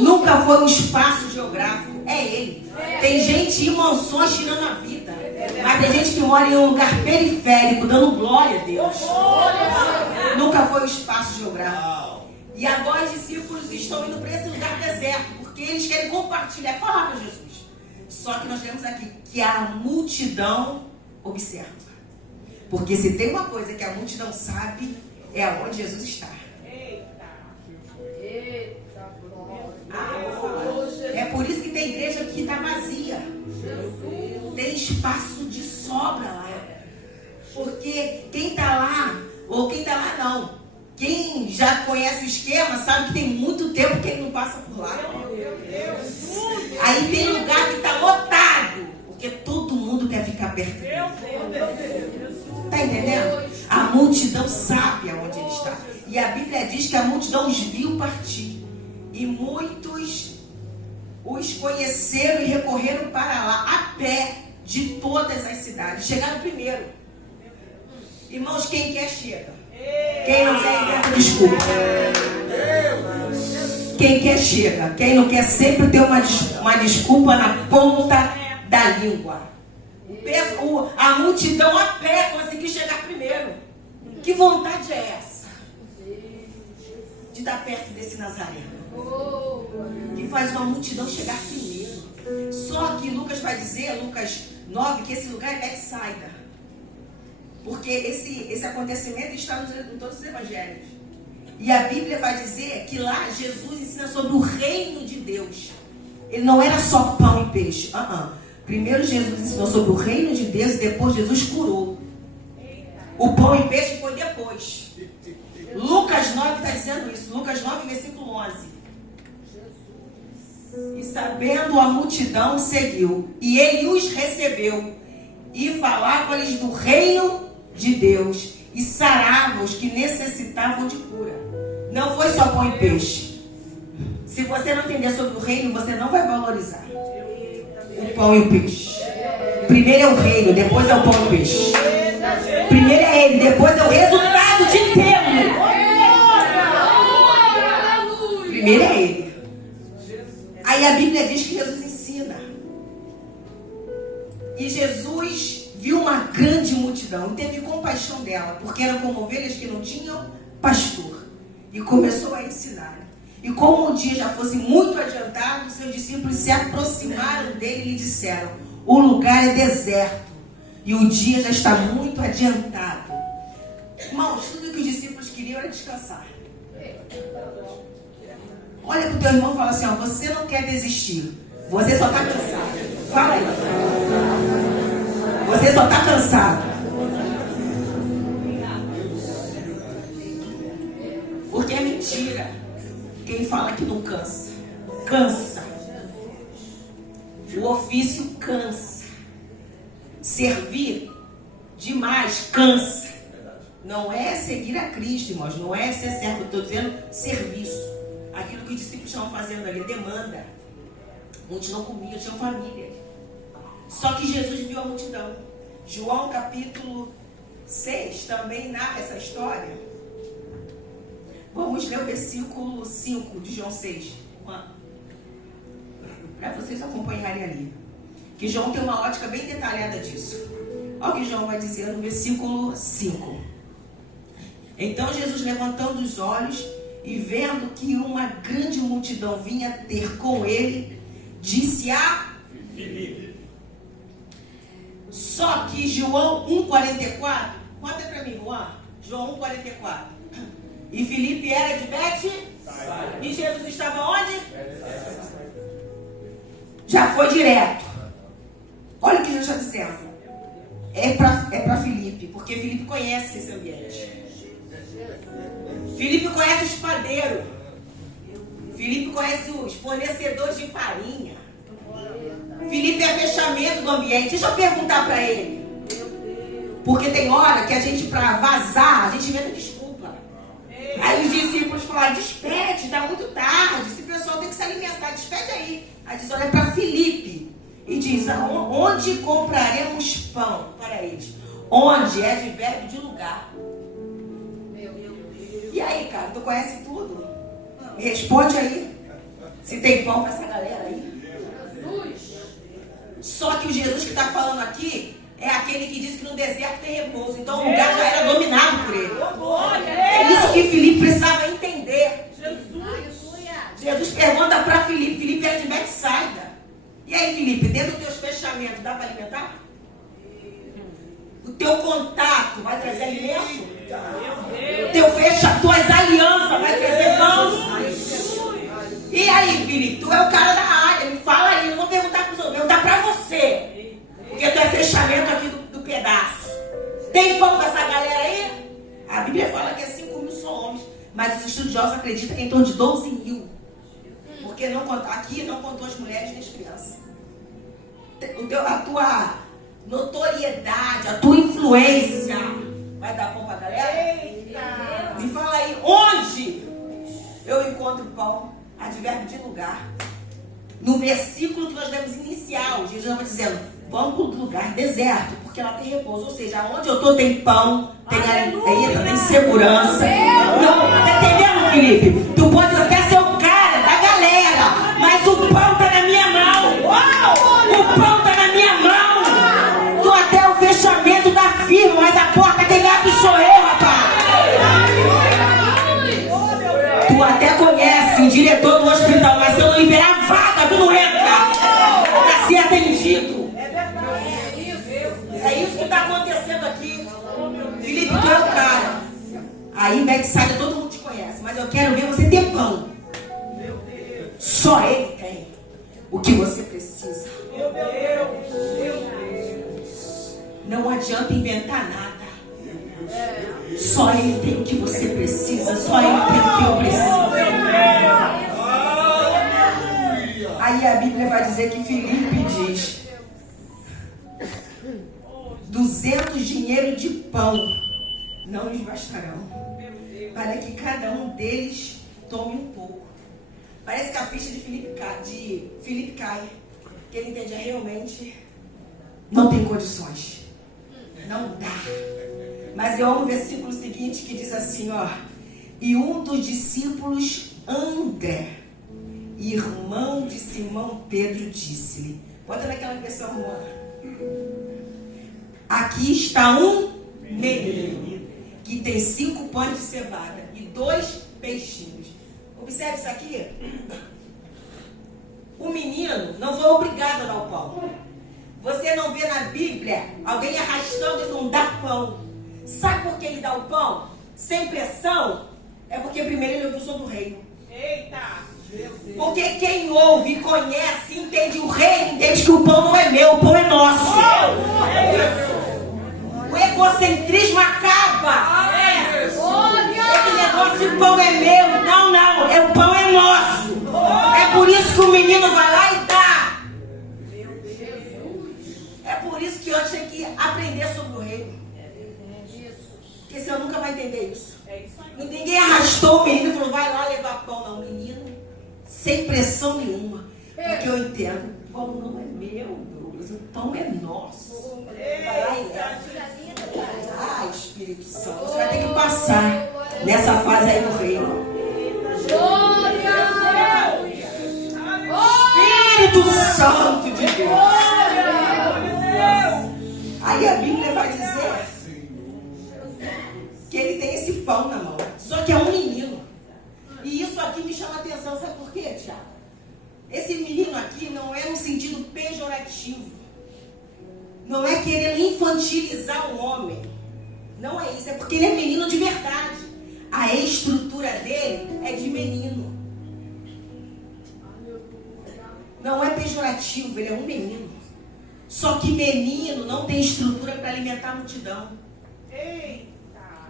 Nunca foi um espaço geográfico, é ele. Tem gente em mansões tirando a vida, mas tem gente que mora em um lugar periférico, dando glória a Deus. Nunca foi um espaço geográfico. E agora os discípulos estão indo para esse lugar deserto, porque eles querem compartilhar, falar para Jesus. Só que nós temos aqui que a multidão observa. Porque se tem uma coisa que a multidão sabe, é aonde Jesus está. É por isso que tem igreja que está vazia. Tem espaço de sobra lá. Porque quem está lá, ou quem está lá não, quem já conhece o esquema sabe que tem muito tempo que ele não passa por lá. Aí tem lugar que está lotado, porque todo mundo quer ficar perto dele. Está entendendo? A multidão sabe aonde ele está. E a Bíblia diz que a multidão os viu partir. E muitos os conheceram e recorreram para lá a pé de todas as cidades. Chegaram primeiro. Irmãos, quem quer chega. Quem não quer, inventa desculpa. quem quer chega. Quem não quer sempre ter uma desculpa na ponta da língua. A multidão a pé conseguiu chegar primeiro. Que vontade é essa? De estar perto desse Nazareno. Que faz uma multidão chegar primeiro. Só que Lucas vai dizer, Lucas 9, que esse lugar é Betsaida. Porque esse acontecimento está em todos os evangelhos. E a Bíblia vai dizer que lá Jesus ensina sobre o reino de Deus. Ele não era só pão e peixe. Primeiro Jesus ensinou sobre o reino de Deus e depois Jesus curou. O pão e peixe foi depois. Lucas 9 está dizendo isso. Lucas 9, versículo 11. E sabendo a multidão, seguiu. E ele os recebeu. E falava-lhes do reino de Deus. E sarava os que necessitavam de cura. Não foi só pão e peixe. Se você não entender sobre o reino, você não vai valorizar o pão e o peixe. Primeiro é o reino, depois é o pão e o peixe. Primeiro é ele, depois é o resultado de tê-lo. Primeiro é ele. Aí a Bíblia diz que Jesus ensina. E Jesus viu uma grande multidão e teve compaixão dela, porque eram como ovelhas que não tinham pastor. E começou a ensinar. E como o dia já fosse muito adiantado, seus discípulos se aproximaram dele e lhe disseram: o lugar é deserto e o dia já está muito adiantado. Irmãos, tudo que os discípulos queriam era descansar. Olha para o teu irmão e fala assim: você não quer desistir, você só está cansado. Fala aí. Você só está cansado. Porque é mentira quem fala que não cansa. Cansa. O ofício cansa. Servir demais cansa. Não é seguir a Cristo, irmãos. Não é ser servo. Eu estou dizendo serviço. Aquilo que os discípulos estavam fazendo ali, demanda. Muitos não comiam, tinham família. Só que Jesus viu a multidão. João capítulo 6 também narra essa história. Vamos ler o versículo 5 de João 6. Para vocês acompanharem ali. Que João tem uma ótica bem detalhada disso. Olha o que João vai dizer no versículo 5. Então Jesus, levantando os olhos e vendo que uma grande multidão vinha ter com ele, disse a Filipe. Só que João 1,44, conta para mim, Juan. João 1,44. E Filipe era de Betsaida. E Jesus estava onde? Já foi direto. Olha o que Jesus está dizendo. É para Filipe, porque Filipe conhece esse ambiente. Filipe conhece os padeiros. Filipe conhece os fornecedores de farinha. Filipe é fechamento do ambiente. Deixa eu perguntar para ele. Porque tem hora que a gente, para vazar, a gente inventa desculpa. Aí os discípulos falaram: despede, está muito tarde, esse pessoal tem que se alimentar, despede aí. Aí diz: olha para Filipe e diz: onde compraremos pão para eles? Onde é advérbio de lugar. E aí, cara, tu conhece tudo? Me responde aí. Se tem pão para essa galera aí. Só que o Jesus que está falando aqui é aquele que disse que no deserto tem repouso. Então o lugar já era dominado por ele. É isso que Filipe precisava entender. Jesus pergunta para Filipe. Filipe era de Betsaida. E aí, Filipe, dentro dos teus fechamentos, dá para alimentar? O teu contato vai trazer alimento? Tuas alianças vai trazer pão? E aí, Filipe, tu é o cara da área. Me fala aí, eu vou perguntar para os outros, perguntar para você. Porque tu é fechamento aqui do pedaço. Tem pão para essa galera aí? A Bíblia fala que é 5.000 só homens. Mas os estudiosos acreditam que é em torno de 12.000. Porque aqui não contou as mulheres nem as crianças. A tua notoriedade, a tua influência vai dar pão para a galera? Eita. Me fala aí, onde eu encontro pão? Advérbio de lugar. No versículo que nós demos inicial, Jesus estava dizendo: vamos para o lugar deserto, porque lá tem repouso. Ou seja, onde eu estou tem pão, tem alimento, tem segurança. Não, tá entendendo, Filipe? Tu pode até ser o cara da Aí em Betsaida todo mundo te conhece, mas eu quero ver você ter pão. Só Ele tem o que você precisa. Não adianta inventar nada. Só Ele tem o que você precisa. Só Ele tem o que eu preciso. Aí a Bíblia vai dizer que Filipe diz: 200 dinheiros de pão não lhes bastarão, para que cada um deles tome um pouco. Parece que a ficha de Filipe cai, que ele entende realmente não tem condições, não dá. Mas eu amo o versículo seguinte que diz assim, ó: e um dos discípulos, André, irmão de Simão Pedro, disse-lhe, bota naquela versão romana: aqui está um menino que tem 5 pães de cevada e 2 peixinhos. Observe isso aqui. O menino não foi obrigado a dar o pão. Você não vê na Bíblia alguém arrastando e não dá pão. Sabe por que ele dá o pão? Sem pressão? É porque primeiro ele ouviu sobre o reino. Eita! Porque quem ouve e conhece, entende o reino, entende que o pão não é meu, o pão é nosso. O egocentrismo acaba. Esse negócio de pão é meu. Não, o pão é nosso. É por isso que o menino vai lá e dá. É por isso que hoje tem que aprender sobre o reino. Porque senão nunca vai entender isso. Ninguém arrastou o menino e falou, vai lá levar pão. Não, o menino, sem pressão nenhuma. Porque eu entendo, o pão não é meu, Douglas, o pão é nosso. Vai lá e leva. Ah, Espírito Santo, você vai ter que passar nessa fase aí do reino. Espírito Santo de Deus. Aí a Bíblia vai dizer que ele tem esse pão na mão. Só que é um menino. E isso aqui me chama a atenção, sabe por quê, Tiago? Esse menino aqui não é no sentido pejorativo. Não é querer infantilizar o homem. Não é isso, é porque ele é menino de verdade. A estrutura dele é de menino. Não é pejorativo, ele é um menino. Só que menino não tem estrutura para alimentar a multidão. Eita!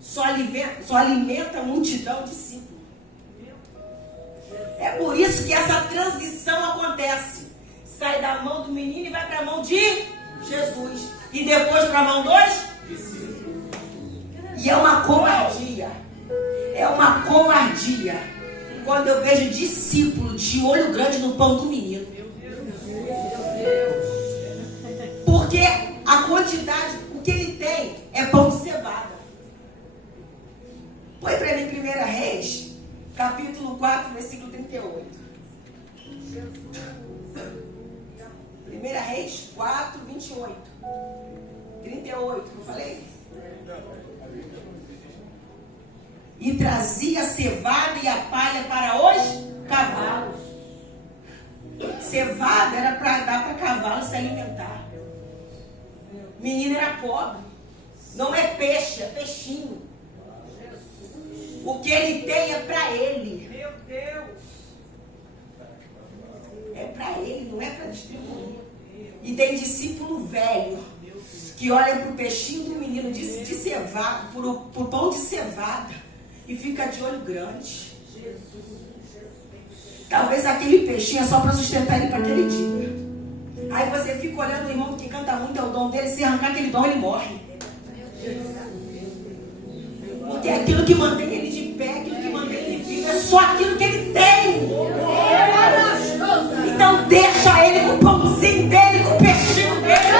Só alimenta a multidão de si. É por isso que essa transição acontece. Sai da mão do menino e vai para a mão de Jesus. E depois para a mão dos discípulos. E é uma covardia. É uma covardia. Quando eu vejo discípulo de olho grande no pão do menino. Porque a quantidade, o que ele tem é pão de cevada. Põe para mim 1 Reis, capítulo 4, versículo 38. 1 Reis 4, 28. 38, eu falei? E trazia a cevada e a palha para os cavalos. Cevada era para dar para cavalo se alimentar. Menino era pobre. Não é peixe, é peixinho. O que ele tem é para ele. Meu Deus. É para ele, não é para distribuir. E tem discípulo velho que olha para o peixinho do menino de cevada, para o pão de cevada, e fica de olho grande. Talvez aquele peixinho é só para sustentar ele para aquele dia. Aí você fica olhando o irmão que canta muito, é o dom dele, se arrancar aquele dom ele morre. Porque é aquilo que mantém ele de pé, aquilo que mantém ele vivo, é só aquilo que ele tem. Então deixa ele com o pãozinho dele, com o peixinho dele.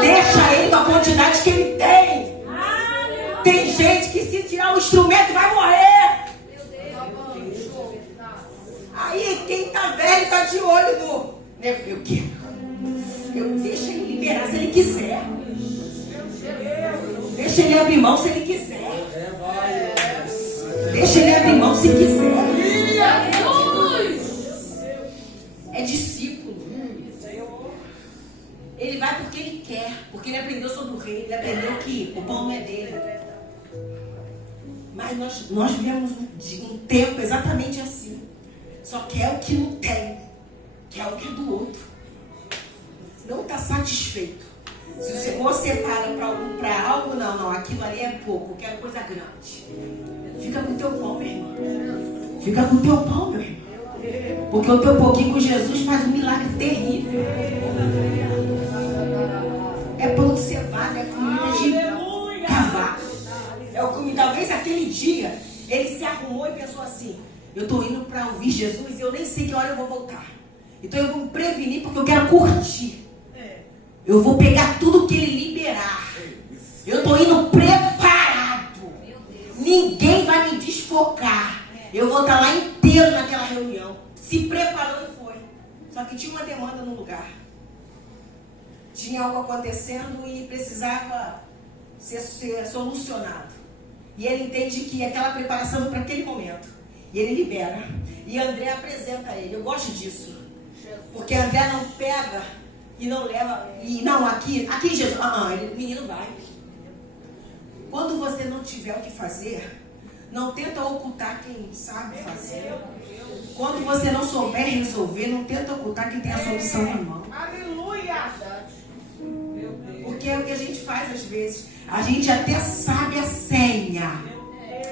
Deixa ele com a quantidade que ele tem. Tem gente que se tirar o instrumento vai morrer. Aí quem está velho está de olho no... Eu quero. Eu deixo ele liberar se ele quiser. Deixa ele abrir mão se ele quiser. Deixa ele abrir mão se quiser. É discípulo. Ele vai porque ele quer. Porque ele aprendeu aprendeu sobre o reino, ele aprendeu que o pão não é dele. Mas nós vivemos um tempo exatamente assim. Só quer o que não tem, quer o que é do outro. Não está satisfeito. Se você separa para algo, não, aquilo ali é pouco, eu quero coisa grande. Fica com o teu pão, meu irmão. Fica com o teu pão, meu irmão. Porque o teu pouquinho com Jesus faz um milagre terrível. É pão de cevada, é comida de cavalo. É o comida. Talvez aquele dia ele se arrumou e pensou assim: eu estou indo para ouvir Jesus e eu nem sei que hora eu vou voltar. Então eu vou me prevenir porque eu quero curtir. Eu vou pegar tudo que ele liberar. Eu estou indo preparado. Ninguém vai me desfocar. Eu vou estar lá inteiro naquela reunião. Se preparou e foi. Só que tinha uma demanda no lugar. Tinha algo acontecendo e precisava ser solucionado. E ele entende que aquela preparação é para aquele momento. E ele libera. E André apresenta ele. Eu gosto disso. Porque André não pega e não leva. E não, aqui Jesus. O menino vai. Quando você não tiver o que fazer, não tenta ocultar quem sabe fazer. Quando você não souber resolver, não tenta ocultar quem tem a solução na mão. Aleluia! Porque é o que a gente faz às vezes. A gente até sabe a senha.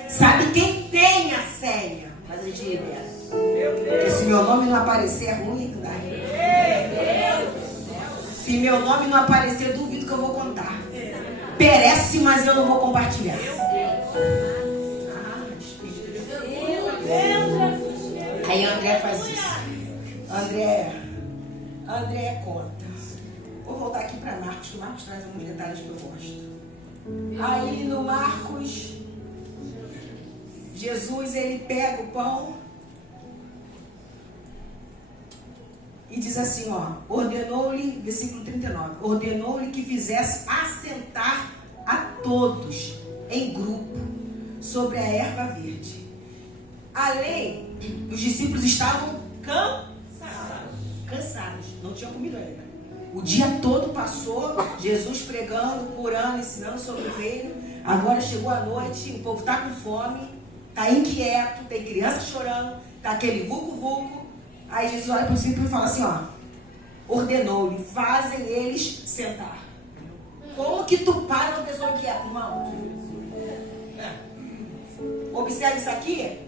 Sabe quem tem a senha. Mas a gente libera. Porque se meu nome não aparecer, é ruim. Se meu nome não aparecer, duvido que eu vou contar. Perece, mas eu não vou compartilhar. Aí André faz isso. André conta. Vou voltar aqui para Marcos, que o Marcos traz alguns detalhes que eu gosto. Aí no Marcos, Jesus, ele pega o pão e diz assim, ordenou-lhe, versículo 39, ordenou-lhe que fizesse assentar a todos em grupo sobre a erva verde. Além, os discípulos estavam cansados, não tinham comido ainda. O dia todo passou, Jesus pregando, curando, ensinando sobre o reino. Agora chegou a noite, o povo está com fome, está inquieto, tem criança chorando, está aquele vulco-vulco. Aí Jesus olha para o discípulo e fala assim, ordenou-lhe, fazem eles sentar. Como que tu para uma pessoa inquieta, irmão? Observe isso aqui.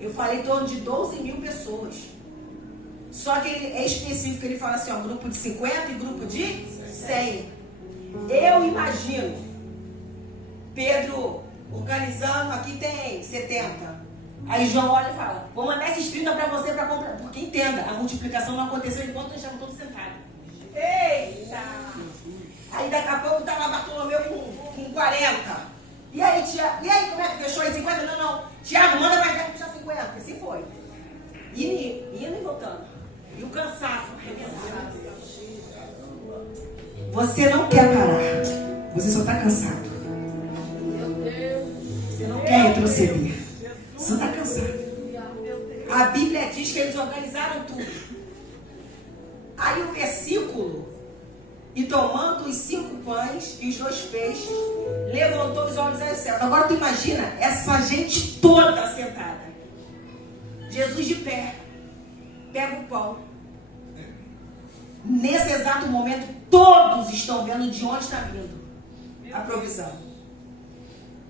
Eu falei em torno de 12 mil pessoas. Só que ele é específico, ele fala assim, grupo de 50 e grupo de 100. Eu imagino Pedro organizando, aqui tem 70. Aí João olha e fala, vou mandar esses 30 para você para comprar. Porque entenda, a multiplicação não aconteceu enquanto nós estávamos todos sentados. Eita! Aí daqui a pouco tá lá Bartolomeu com 40. E aí, Tiago? E aí, como é que fechou em 50? Não. Tiago, manda mais perto puxar 50. Assim foi. Indo e voltando. E o cansaço. Você não quer parar. Você só está cansado. Você não quer retroceder. Você está cansado. A Bíblia diz que eles organizaram tudo. Aí o versículo, e tomando os 5 pães e os 2 peixes, levantou os olhos aos céus. Agora tu imagina essa gente toda sentada. Jesus de pé, pega o pão. Nesse exato momento, todos estão vendo de onde está vindo a provisão.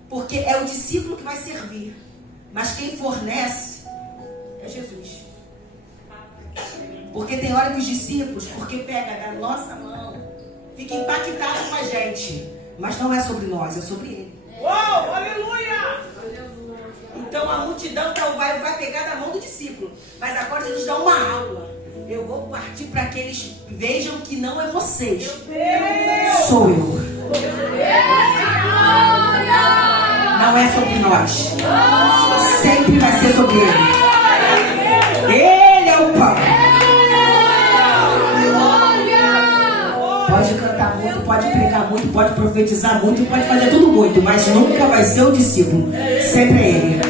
Porque é o discípulo que vai servir. Mas quem fornece é Jesus. Porque tem hora que os discípulos, porque pega da nossa mão, fica impactado com a gente. Mas não é sobre nós, é sobre ele. Uau, aleluia! Então a multidão vai pegar da mão do discípulo. Mas agora Jesus dá uma aula. Eu vou partir para que eles vejam que não é vocês. Sou eu. Não é sobre nós. Sempre vai ser sobre ele. Ele é o pão. Pode cantar muito, pode pregar muito, pode profetizar muito, pode fazer tudo muito, mas nunca vai ser o discípulo. Sempre é ele.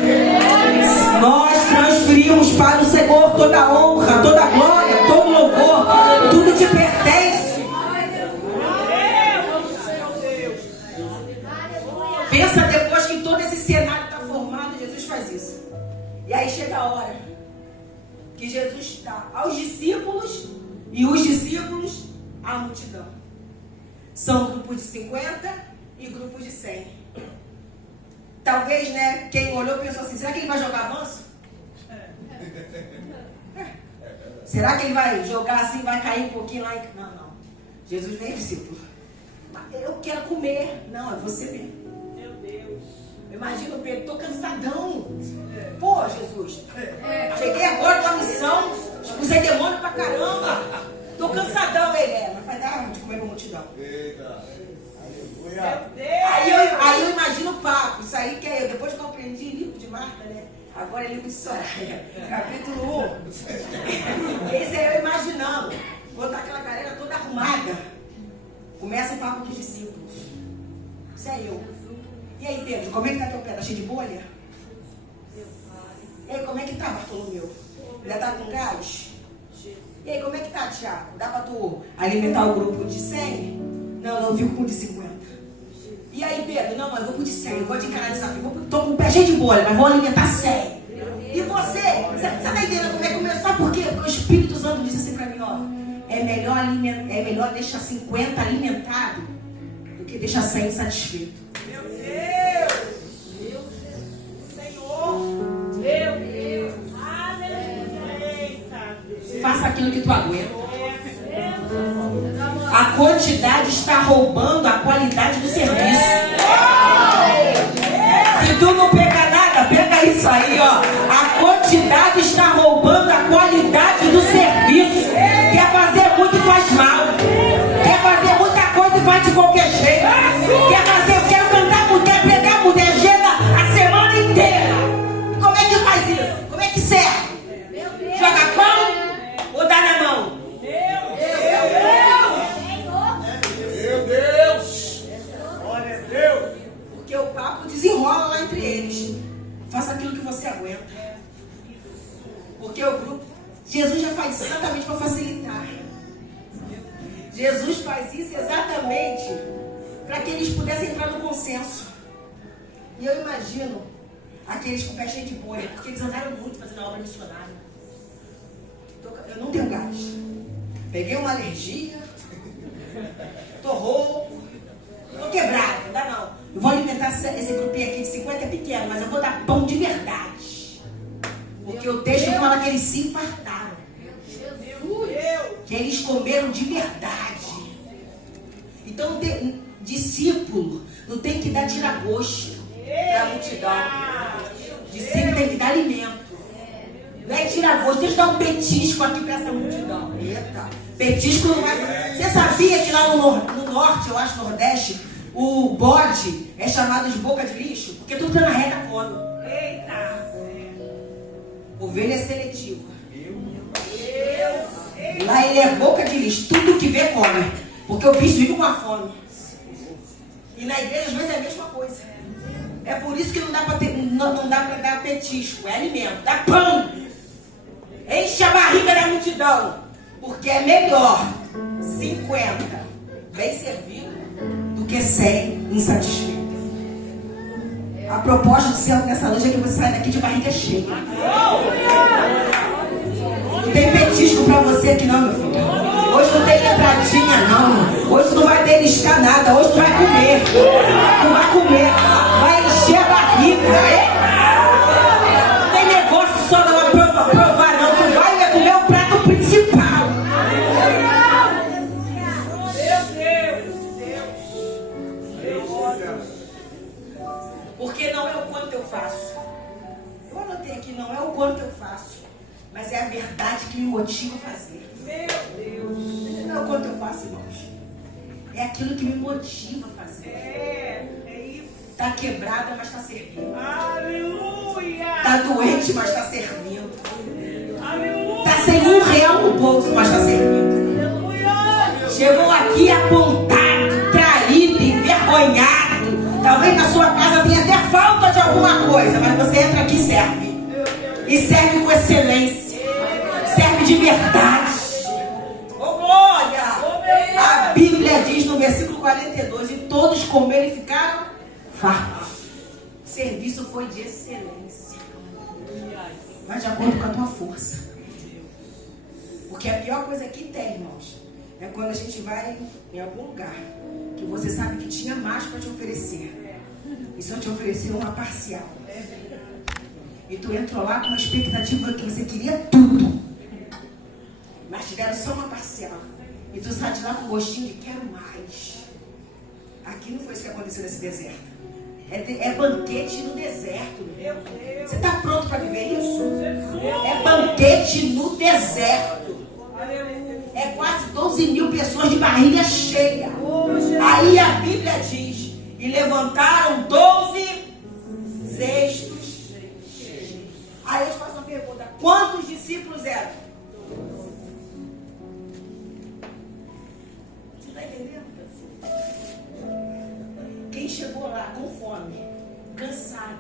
Nós transferimos para o Senhor toda a honra, toda a glória, todo louvor, tudo te pertence. Pensa depois que todo esse cenário está formado, Jesus faz isso. E aí chega a hora que Jesus dá aos discípulos e os discípulos à multidão. São grupos de 50 e grupos de 100. Talvez, né, quem olhou pensou assim, será que ele vai jogar avanço? Será que ele vai jogar assim, vai cair um pouquinho lá? Não. Jesus vem, discípulo. Eu quero comer. Não, é você mesmo. Meu Deus. Imagina o Pedro, tô cansadão. Pô, Jesus. Cheguei agora da missão, expulsei demônio pra caramba. Tô cansadão, ele mas vai dar de comer pra multidão. Aí eu imagino o papo. Isso aí que é eu. Depois que eu aprendi livro de Marta, né? Agora é livro de Soraya, capítulo 1. Esse é eu imaginando. Botar aquela galera toda arrumada. Começa o papo dos discípulos. Isso é eu. E aí, Pedro, como é que tá teu pé? Tá cheio de bolha? E aí, como é que tá, Bartolomeu? Já tá com gás? E aí, como é que tá, Tiago? Dá pra tu alimentar o grupo de 100? Não, eu fico com o de 50. E aí, Pedro? Não, mas eu vou pro de 100. Eu vou de encarar desafio. Tô com o pé cheio de bolha, mas vou alimentar 100. E você? Você tá entendendo como é que começou? Sabe por quê? Porque o Espírito Santo disse assim pra mim, ó. É melhor deixar 50 alimentado do que deixar 100 insatisfeito. Meu Deus! Meu Senhor! Meu Deus! Aleluia! Eita Deus! Faça aquilo que tu aguenta. A quantidade está roubando a qualidade do serviço. Se tu não pega nada, pega isso aí, ó. A quantidade está roubando a qualidade do serviço. Quer fazer muito e faz mal. Quer fazer muita coisa e faz de qualquer jeito. Quer fazer, eu quero cantar muito, quero pregar muito, agenda a semana inteira. Como é que faz isso? Como é que serve? Joga pão ou dá na mão? Meu Deus! Glória a Deus! Porque o papo desenrola lá entre eles. Faça aquilo que você aguenta. Porque o grupo... Jesus já faz isso exatamente para facilitar. Jesus faz isso exatamente para que eles pudessem entrar no consenso. E eu imagino aqueles com o pé cheio de bolha, porque eles andaram muito fazendo a obra missionária. Eu não tenho gás. Peguei uma alergia. Tô rouco. Tô quebrado, não dá não. Eu vou alimentar esse grupinho aqui de 50 é pequeno, mas eu vou dar pão de verdade. Porque o texto fala que eles se infartaram. Que eles comeram de verdade. Então, discípulo não tem que dar tira-gosto para a multidão. Discípulo tem que dar alimento. Não é tira-gosto, deixa eu dar um petisco aqui para essa multidão. Eita, petisco não vai. Você sabia que lá no norte, eu acho, nordeste, o bode é chamado de boca de lixo? Porque tudo tá na reta come. Eita! Ovelha é seletiva. Lá ele é boca de lixo. Tudo que vê come. Porque o bicho vive com a fome. E na igreja às vezes é a mesma coisa. É por isso que não dá para dar petisco. É alimento. Dá pão. Enche a barriga da multidão. Porque é melhor 50 bem servido do que 100 insatisfeito. A proposta do céu nessa noite é que você saia daqui de barriga cheia. Não tem petisco pra você aqui não, meu filho. Hoje não tem entradinha não. Hoje tu não vai beliscar nada. Hoje tu vai comer. Tu vai comer. Vai encher a barriga. Não tem negócio só não provar não. Tu vai comer o prato principal. Porque não é o quanto eu faço. Eu anotei aqui, não é o quanto eu faço. Mas é a verdade que me motiva a fazer. Meu Deus! Não é o quanto eu faço, irmãos. É aquilo que me motiva a fazer. É isso. Tá quebrada, mas tá servindo. Aleluia! Tá doente, mas tá servindo. Aleluia! Tá sem R$1 no bolso, mas tá servindo. Aleluia! Chegou aqui apontado, traído, envergonhado. Talvez na sua casa tenha até falta de alguma coisa, mas você entra aqui e serve. E serve com excelência. Serve de verdade. Oh, glória! A Bíblia diz no versículo 42: e todos comeram e ficaram fartos. serviço foi de excelência. Vai de acordo com a tua força. Porque a pior coisa que tem, irmãos, é quando a gente vai em algum lugar que você sabe que tinha mais para te oferecer e só te ofereceu uma parcial. E tu entrou lá com uma expectativa que você queria tudo, mas te deram só uma parcial. E tu sai de lá com o gostinho de quero mais. Aqui não foi isso que aconteceu nesse deserto. É banquete no deserto. Você está pronto para viver isso? É banquete no deserto. É quase 12 mil pessoas de barriga cheia. Aí a Bíblia diz: e levantaram 12 cestos. Aí eu te faço uma pergunta: quantos discípulos eram? Você está entendendo? Quem chegou lá com fome, cansado,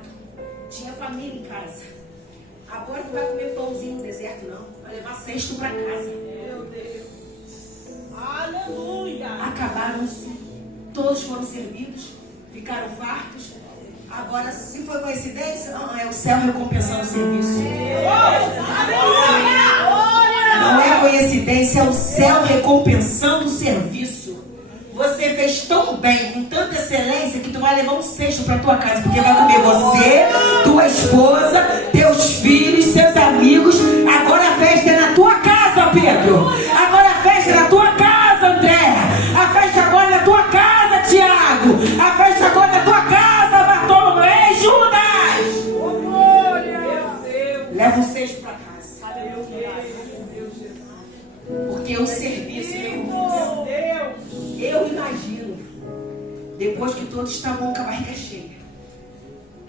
tinha família em casa, agora não vai comer pãozinho no deserto, não. Vai levar cesto para casa. Meu Deus. Aleluia. Acabaram-se. Todos foram servidos, ficaram fartos. Agora, se foi coincidência, é o céu recompensando o serviço. Não é coincidência, é o céu recompensando o serviço. Você fez tão bem, com tanta excelência, que tu vai levar um cesto para tua casa, porque vai comer você, tua esposa, teus filhos, seus amigos. Agora a festa é na tua casa, Pedro. Agora a festa é na tua casa, André. A festa agora é na tua casa, Tiago. A festa agora é na tua casa, Bartolomé, Judas. Leva um cesto para casa. Porque o serviço é eu imagino, depois que todos estavam com a barriga cheia,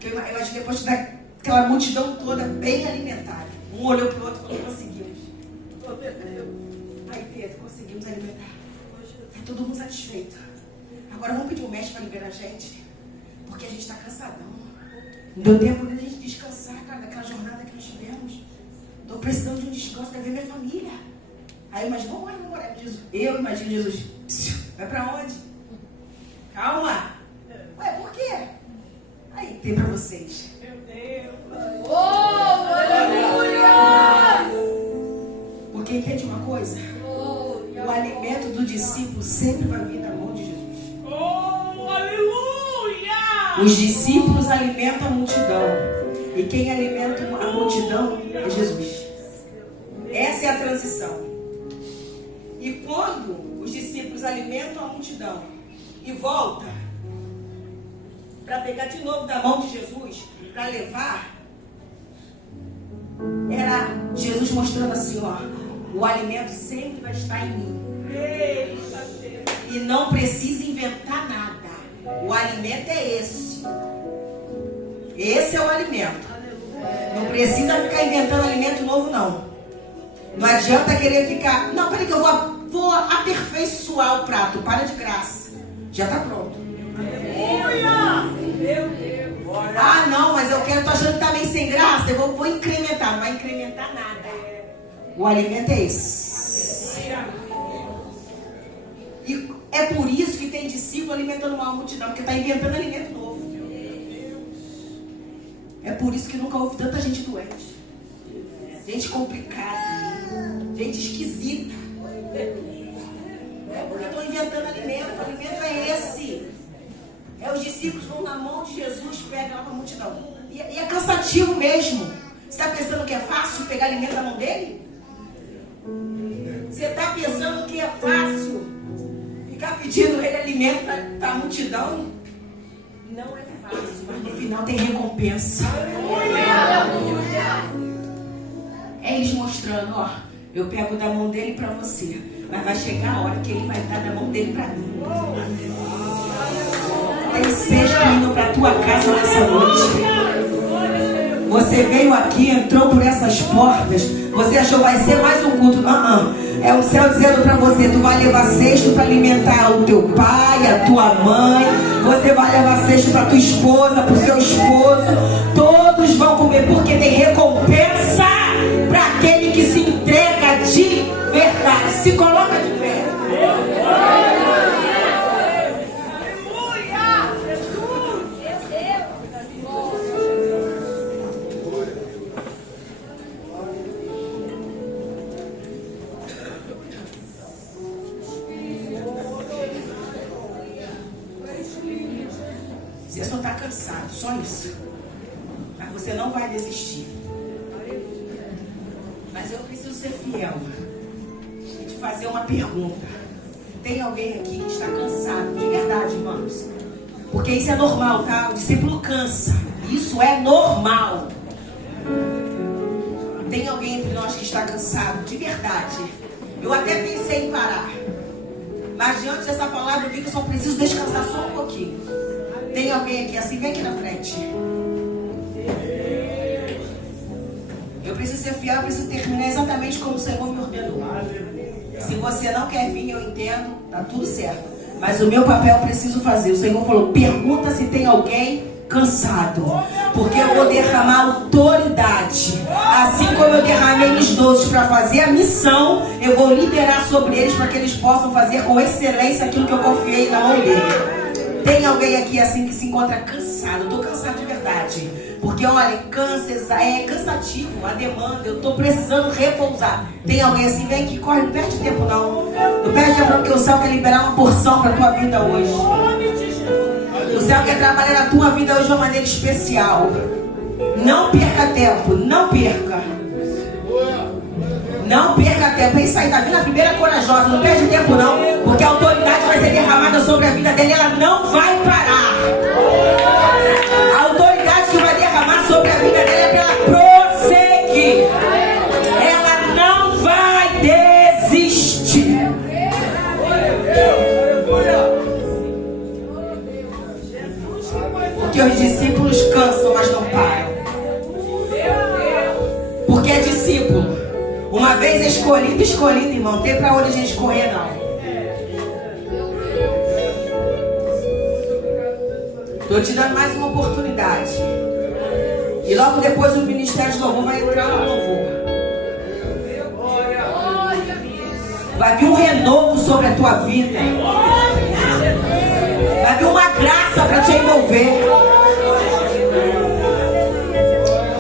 eu imagino depois daquela multidão toda bem alimentada, um olhou para o outro e falou: conseguimos. Aí Pedro, conseguimos alimentar. Está todo mundo satisfeito. Agora vamos pedir um mestre para liberar a gente, porque a gente está cansadão. Não deu tempo de a gente descansar, cara, daquela jornada que nós tivemos. Estou precisando de um descanso, quero ver minha família. Aí eu imagino, vamos orar. Eu imagino Jesus: vai pra onde? Calma. Ué, por quê? Aí tem pra vocês. Meu Deus. Porque entende uma coisa? O alimento do discípulo sempre vai vir da mão de Jesus. Oh, aleluia. Os discípulos alimentam a multidão. E quem alimenta a multidão é Jesus. Essa é a transição. E quando os discípulos alimentam a multidão e volta para pegar de novo da mão de Jesus, para levar, era Jesus mostrando assim, ó: o alimento sempre vai estar em mim. E não precisa inventar nada. O alimento é esse. Esse é o alimento. Não precisa ficar inventando alimento novo, não. Não adianta querer ficar: não, peraí que eu vou aperfeiçoar o prato. Para de graça. Já está pronto. Ah, não, mas eu quero, tô achando que está meio sem graça. Eu vou incrementar. Não vai incrementar nada. O alimento é esse. E é por isso que tem discípulo alimentando uma multidão, porque está inventando alimento novo. É por isso que nunca houve tanta gente doente, gente complicada, gente esquisita. É porque estão inventando alimento. O alimento é esse. É, os discípulos vão na mão de Jesus, pegam lá para a multidão. E é cansativo mesmo. Você está pensando que é fácil pegar alimento na mão dele? Você está pensando que é fácil ficar pedindo ele alimento para a multidão? Não é fácil, mas no final tem recompensa. É eles mostrando, ó: eu pego da mão dele para você, mas vai chegar a hora que ele vai dar da mão dele para mim. Tem cesto indo para tua casa nessa noite. Você veio aqui, entrou por essas portas, você achou que vai ser mais um culto. É o céu dizendo para você: tu vai levar cesto para alimentar o teu pai, a tua mãe. Você vai levar cesto para tua esposa, para o seu esposo. Todos vão comer, porque tem recompensa para aquele que se entrega de verdade. Se coloca de pé. Você só está cansado, só isso. Mas você não vai desistir. Mas eu preciso ser fiel e te fazer uma pergunta. Tem alguém aqui que está cansado, de verdade, irmãos? Porque isso é normal, tá? O discípulo cansa. Isso é normal. Tem alguém entre nós que está cansado, de verdade? Eu até pensei em parar. Mas diante dessa palavra, eu vi que eu só preciso descansar só um pouquinho. Tem alguém aqui assim? Vem aqui na frente. Eu preciso ser fiel, eu preciso terminar exatamente como o Senhor me ordenou. Se você não quer vir, eu entendo, tá tudo certo. Mas o meu papel eu preciso fazer. O Senhor falou, pergunta se tem alguém cansado. Porque eu vou derramar autoridade. Assim como eu derramei nos 12 para fazer a missão, eu vou liberar sobre eles para que eles possam fazer com excelência aquilo que eu confiei na mão dele. Tem alguém aqui assim que se encontra cansado? Eu estou cansado de verdade. Porque olha, câncer é cansativo, a demanda, eu estou precisando repousar. Tem alguém assim, vem aqui, corre, não perde tempo não. Não perde tempo porque o céu quer liberar uma porção para a tua vida hoje. O céu quer trabalhar na tua vida hoje de uma maneira especial. Não perca tempo, não perca. Não perca tempo. É isso aí, tá vindo a primeira corajosa, não perde tempo não. Porque a autoridade vai ser derramada sobre a vida dele, ela não vai parar. A autoridade que vai derramar sobre a vida dele é para ela prosseguir. Ela não vai desistir. Porque os discípulos cansam, mas não param. Porque é discípulo. Uma vez escolhido, irmão. Não tem pra onde a gente correr, não. Estou te dando mais uma oportunidade. E logo depois o Ministério de Louvor vai entrar no louvor. Vai vir um renovo sobre a tua vida. Vai vir uma graça para te envolver.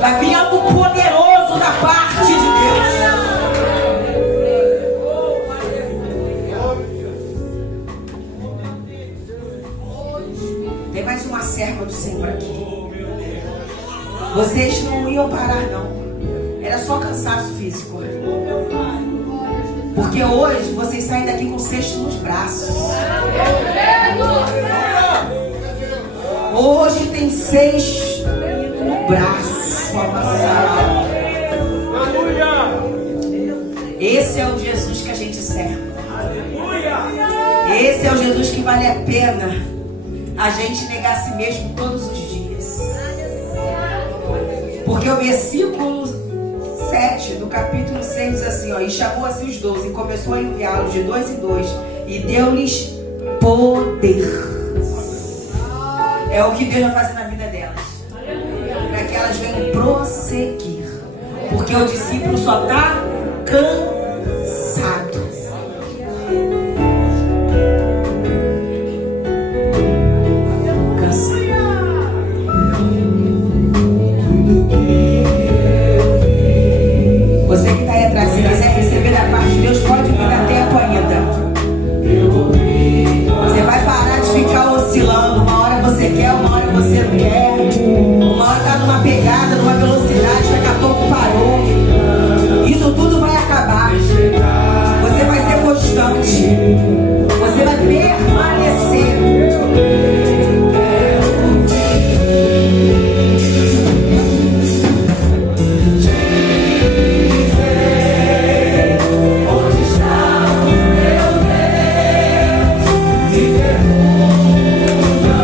Vai vir algo poderoso da parte de Deus. Tem mais uma serva do Senhor aqui. Vocês não iam parar, não. Era só cansaço físico. Porque hoje vocês saem daqui com o cesto nos braços. Hoje tem cesto no braço amassado. Esse é o Jesus que a gente serve. Esse é o Jesus que vale a pena a gente negar a si mesmo todos os dias. Porque o versículo 7 do capítulo 6 diz assim, ó, e chamou-se os 12 e começou a enviá-los de 2 em 2 e deu-lhes poder. É o que Deus vai fazer na vida delas, para que elas venham prosseguir. Porque o discípulo só está cansado. Você que está aí atrás, se quiser receber da parte de Deus, pode vir, dá tempo ainda. Você vai parar de ficar oscilando. Uma hora você quer, uma hora você não quer. Uma hora está numa pegada, numa velocidade, daqui a pouco parou. Isso tudo vai acabar. Você vai ser constante. Você vai permanecer.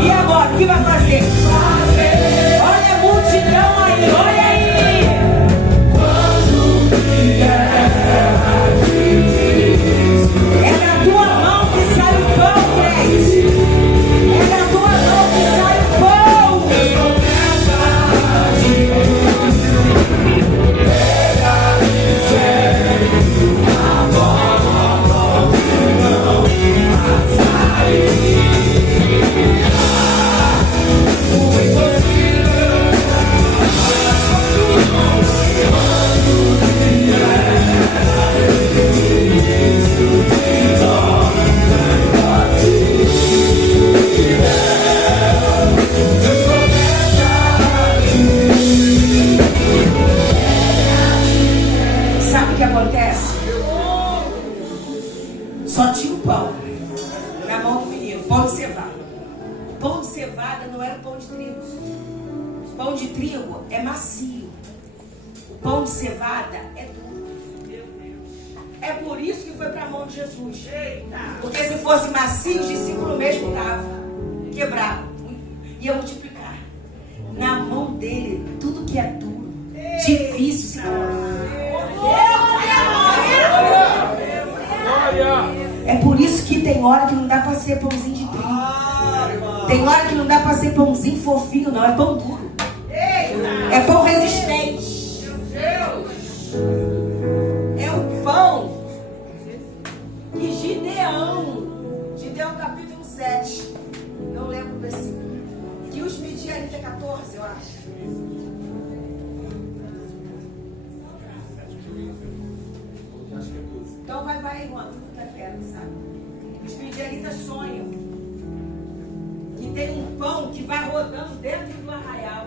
E agora, o que vai fazer? Olha a multidão aí, olha aí! não era pão de trigo. Pão de trigo é macio. O pão de cevada é duro. É por isso que foi para a mão de Jesus. Porque se fosse macio, os discípulos mesmo davam. Quebravam. Ia multiplicar. Na mão dele, tudo que é duro, difícil se colocar. É por isso que tem hora que não dá para ser pãozinho de trigo. Tem hora que não dá para ser pãozinho fofinho, não. É pão duro. É pão resistente. É o pão que Gideão capítulo 7, não lembro o versículo, que os midianitas 14, eu acho. Então vai, irmão, tudo que é fera, sabe? Os midianitas sonham que tem um pão que vai rodando dentro do arraial.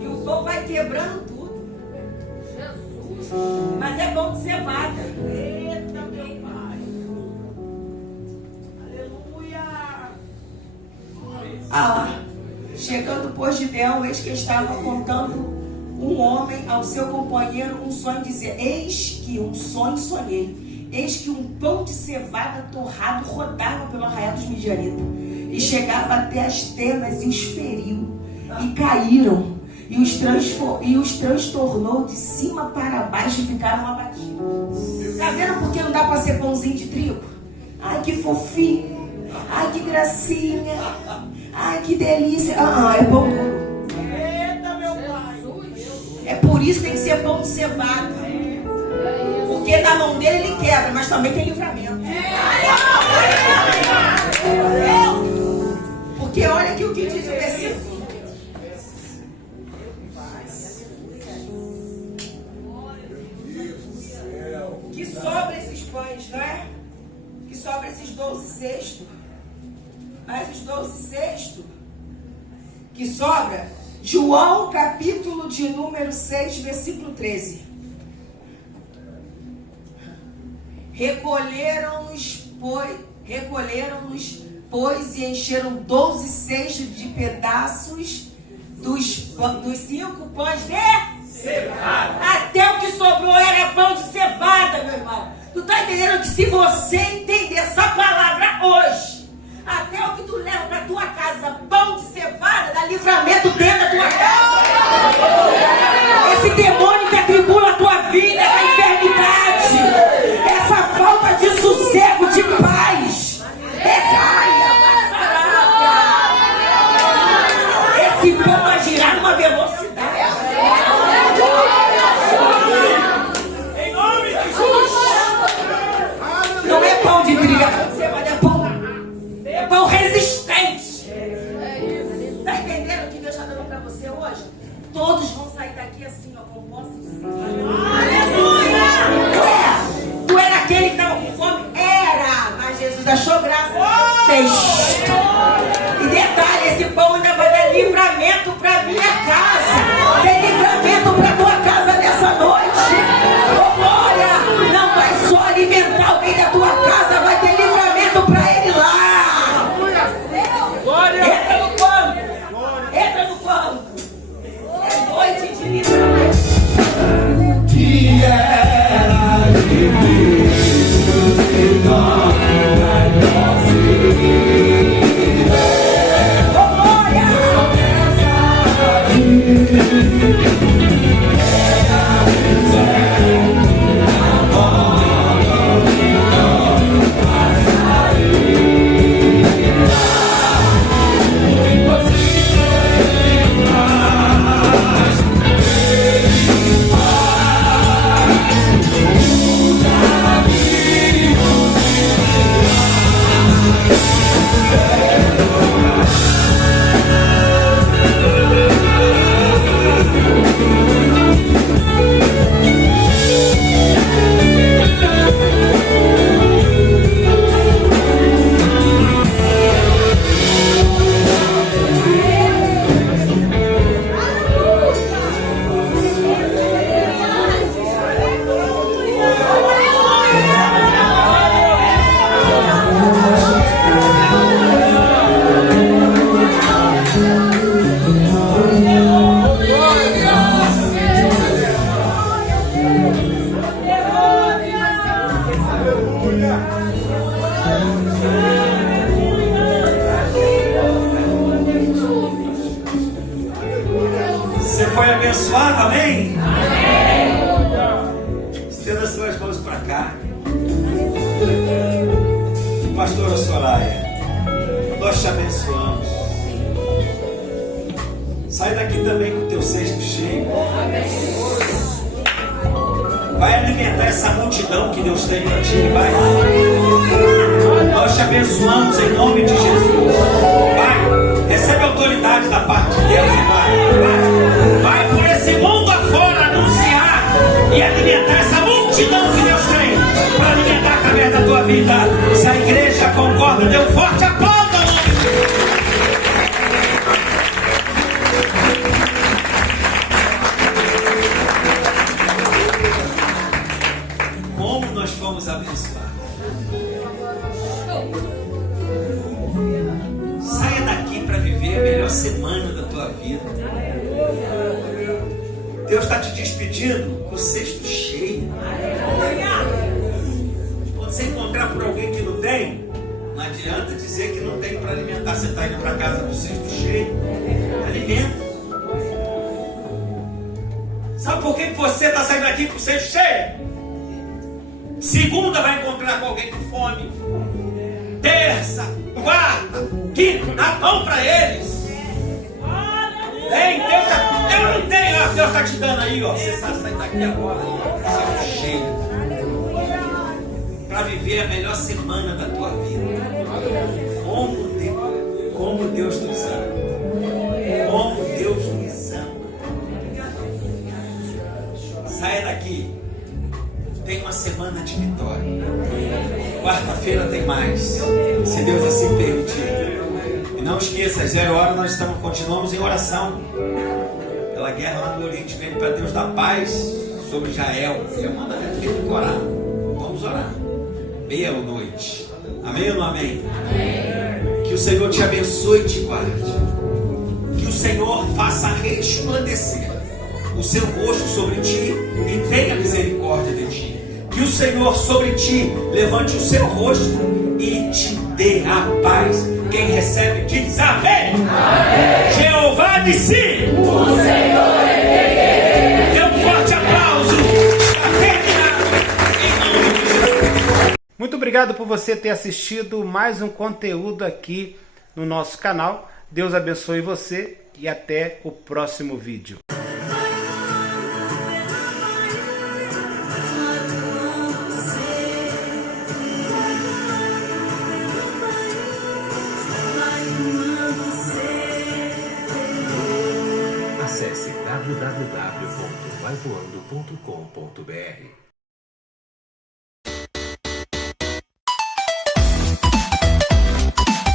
E o pão vai quebrando tudo. Jesus. Mas é pão de cevada. Eita, meu Pai. Aleluia. Lá. Chegando pois Gideão, eis que estava contando um homem ao seu companheiro um sonho, dizia: eis que um sonho sonhei. Eis que um pão de cevada torrado rodava pelo arraial dos midianitas e chegava até as tendas e os feriu e caíram e os transtornou de cima para baixo e ficaram abatidos. Está vendo por que não dá para ser pãozinho de trigo? Ai, que fofinho. Ai, que gracinha. Ai, que delícia. É pão duro. Eita, meu Pai. É por isso que tem que ser pão de cevada. Porque na mão dele ele quebra, mas também tem livramento. Porque olha aqui o que diz o versículo. Que sobra esses pães, não é? Que sobra esses 12 cestos. Mas os 12 cestos que sobra, João capítulo de número 6, versículo 13. Recolheram-nos, pois, e encheram 12 cestos de pedaços dos 5 pães de cevada. Até o que sobrou era pão de cevada, meu irmão. Tu tá entendendo que se você entender essa palavra hoje, até o que tu leva pra tua casa, pão de cevada, dá livramento dentro da tua casa. Esse demônio que atribula a tua vida, essa enfermidade, essa falta de sossego, de paz, esse pão vai girar numa velocidade. Em nome de Jesus. Não é pão de trigo, é pão resistente. Está entendendo o que Deus está dando para você hoje? Todos vão sair daqui assim, ó, com posse de si. Aleluia! Tu era aquele que estava com fome? Era! Mas Jesus achou graça. Fez. E detalhe, esse pão ainda vai dar livramento para minha casa. Tem livramento para tua casa nessa noite. Oh, glória! Não vai só alimentar alguém da tua casa, vai ter livramento para ele lá. Entra no pão. Entra no pão. É noite de livramento. abençoado, amém? Estenda suas mãos para cá. Pastora Soraya, nós te abençoamos. Sai daqui também com o teu cesto cheio. Vai alimentar essa multidão que Deus tem para ti. Vai. Nós te abençoamos em nome de Jesus. Vai. Recebe a autoridade da parte de Deus e vai. Vai por esse mundo afora anunciar e alimentar essa multidão que Deus tem para alimentar através da tua vida. Se a igreja concorda, dê um forte aplauso. Como nós fomos abençoados. Saia daqui para viver a melhor semana da tua vida. Deus está te despedindo com o cesto cheio. Quando você encontrar por alguém que não tem, não adianta dizer que não tem para alimentar. Você está indo para casa com o cesto cheio. Alimenta. Sabe por que você está saindo daqui com o cesto cheio? Segunda vai encontrar com alguém com fome. Terça, quarta, quinta, dá pão para eles. Tem, Deus não tem, ó, Deus está te dando aí, ó. Você sai daqui agora, cheio, para viver a melhor semana da tua vida. Como Deus nos ama. Como Deus nos ama. Saia daqui. Tem uma semana de vitória. Quarta-feira tem mais, se Deus assim permitir. E não esqueça, às 0 horas nós continuamos em oração pela guerra lá no Oriente Médio, para Deus dar paz sobre Israel. Ele manda a orar. Vamos orar. Meia-noite. Amém ou não amém? Amém? Que o Senhor te abençoe e te guarde. Que o Senhor faça resplandecer o seu rosto sobre ti e tenha misericórdia de ti. Que o Senhor sobre ti levante o seu rosto e te dê a paz. Quem recebe diz amém. Amém. Jeová disse: o Senhor é Deus. Dê um forte aplauso. Está terminado em nome de Jesus. Muito obrigado por você ter assistido mais um conteúdo aqui no nosso canal. Deus abençoe você e até o próximo vídeo. Acesse www.vaivoando.com.br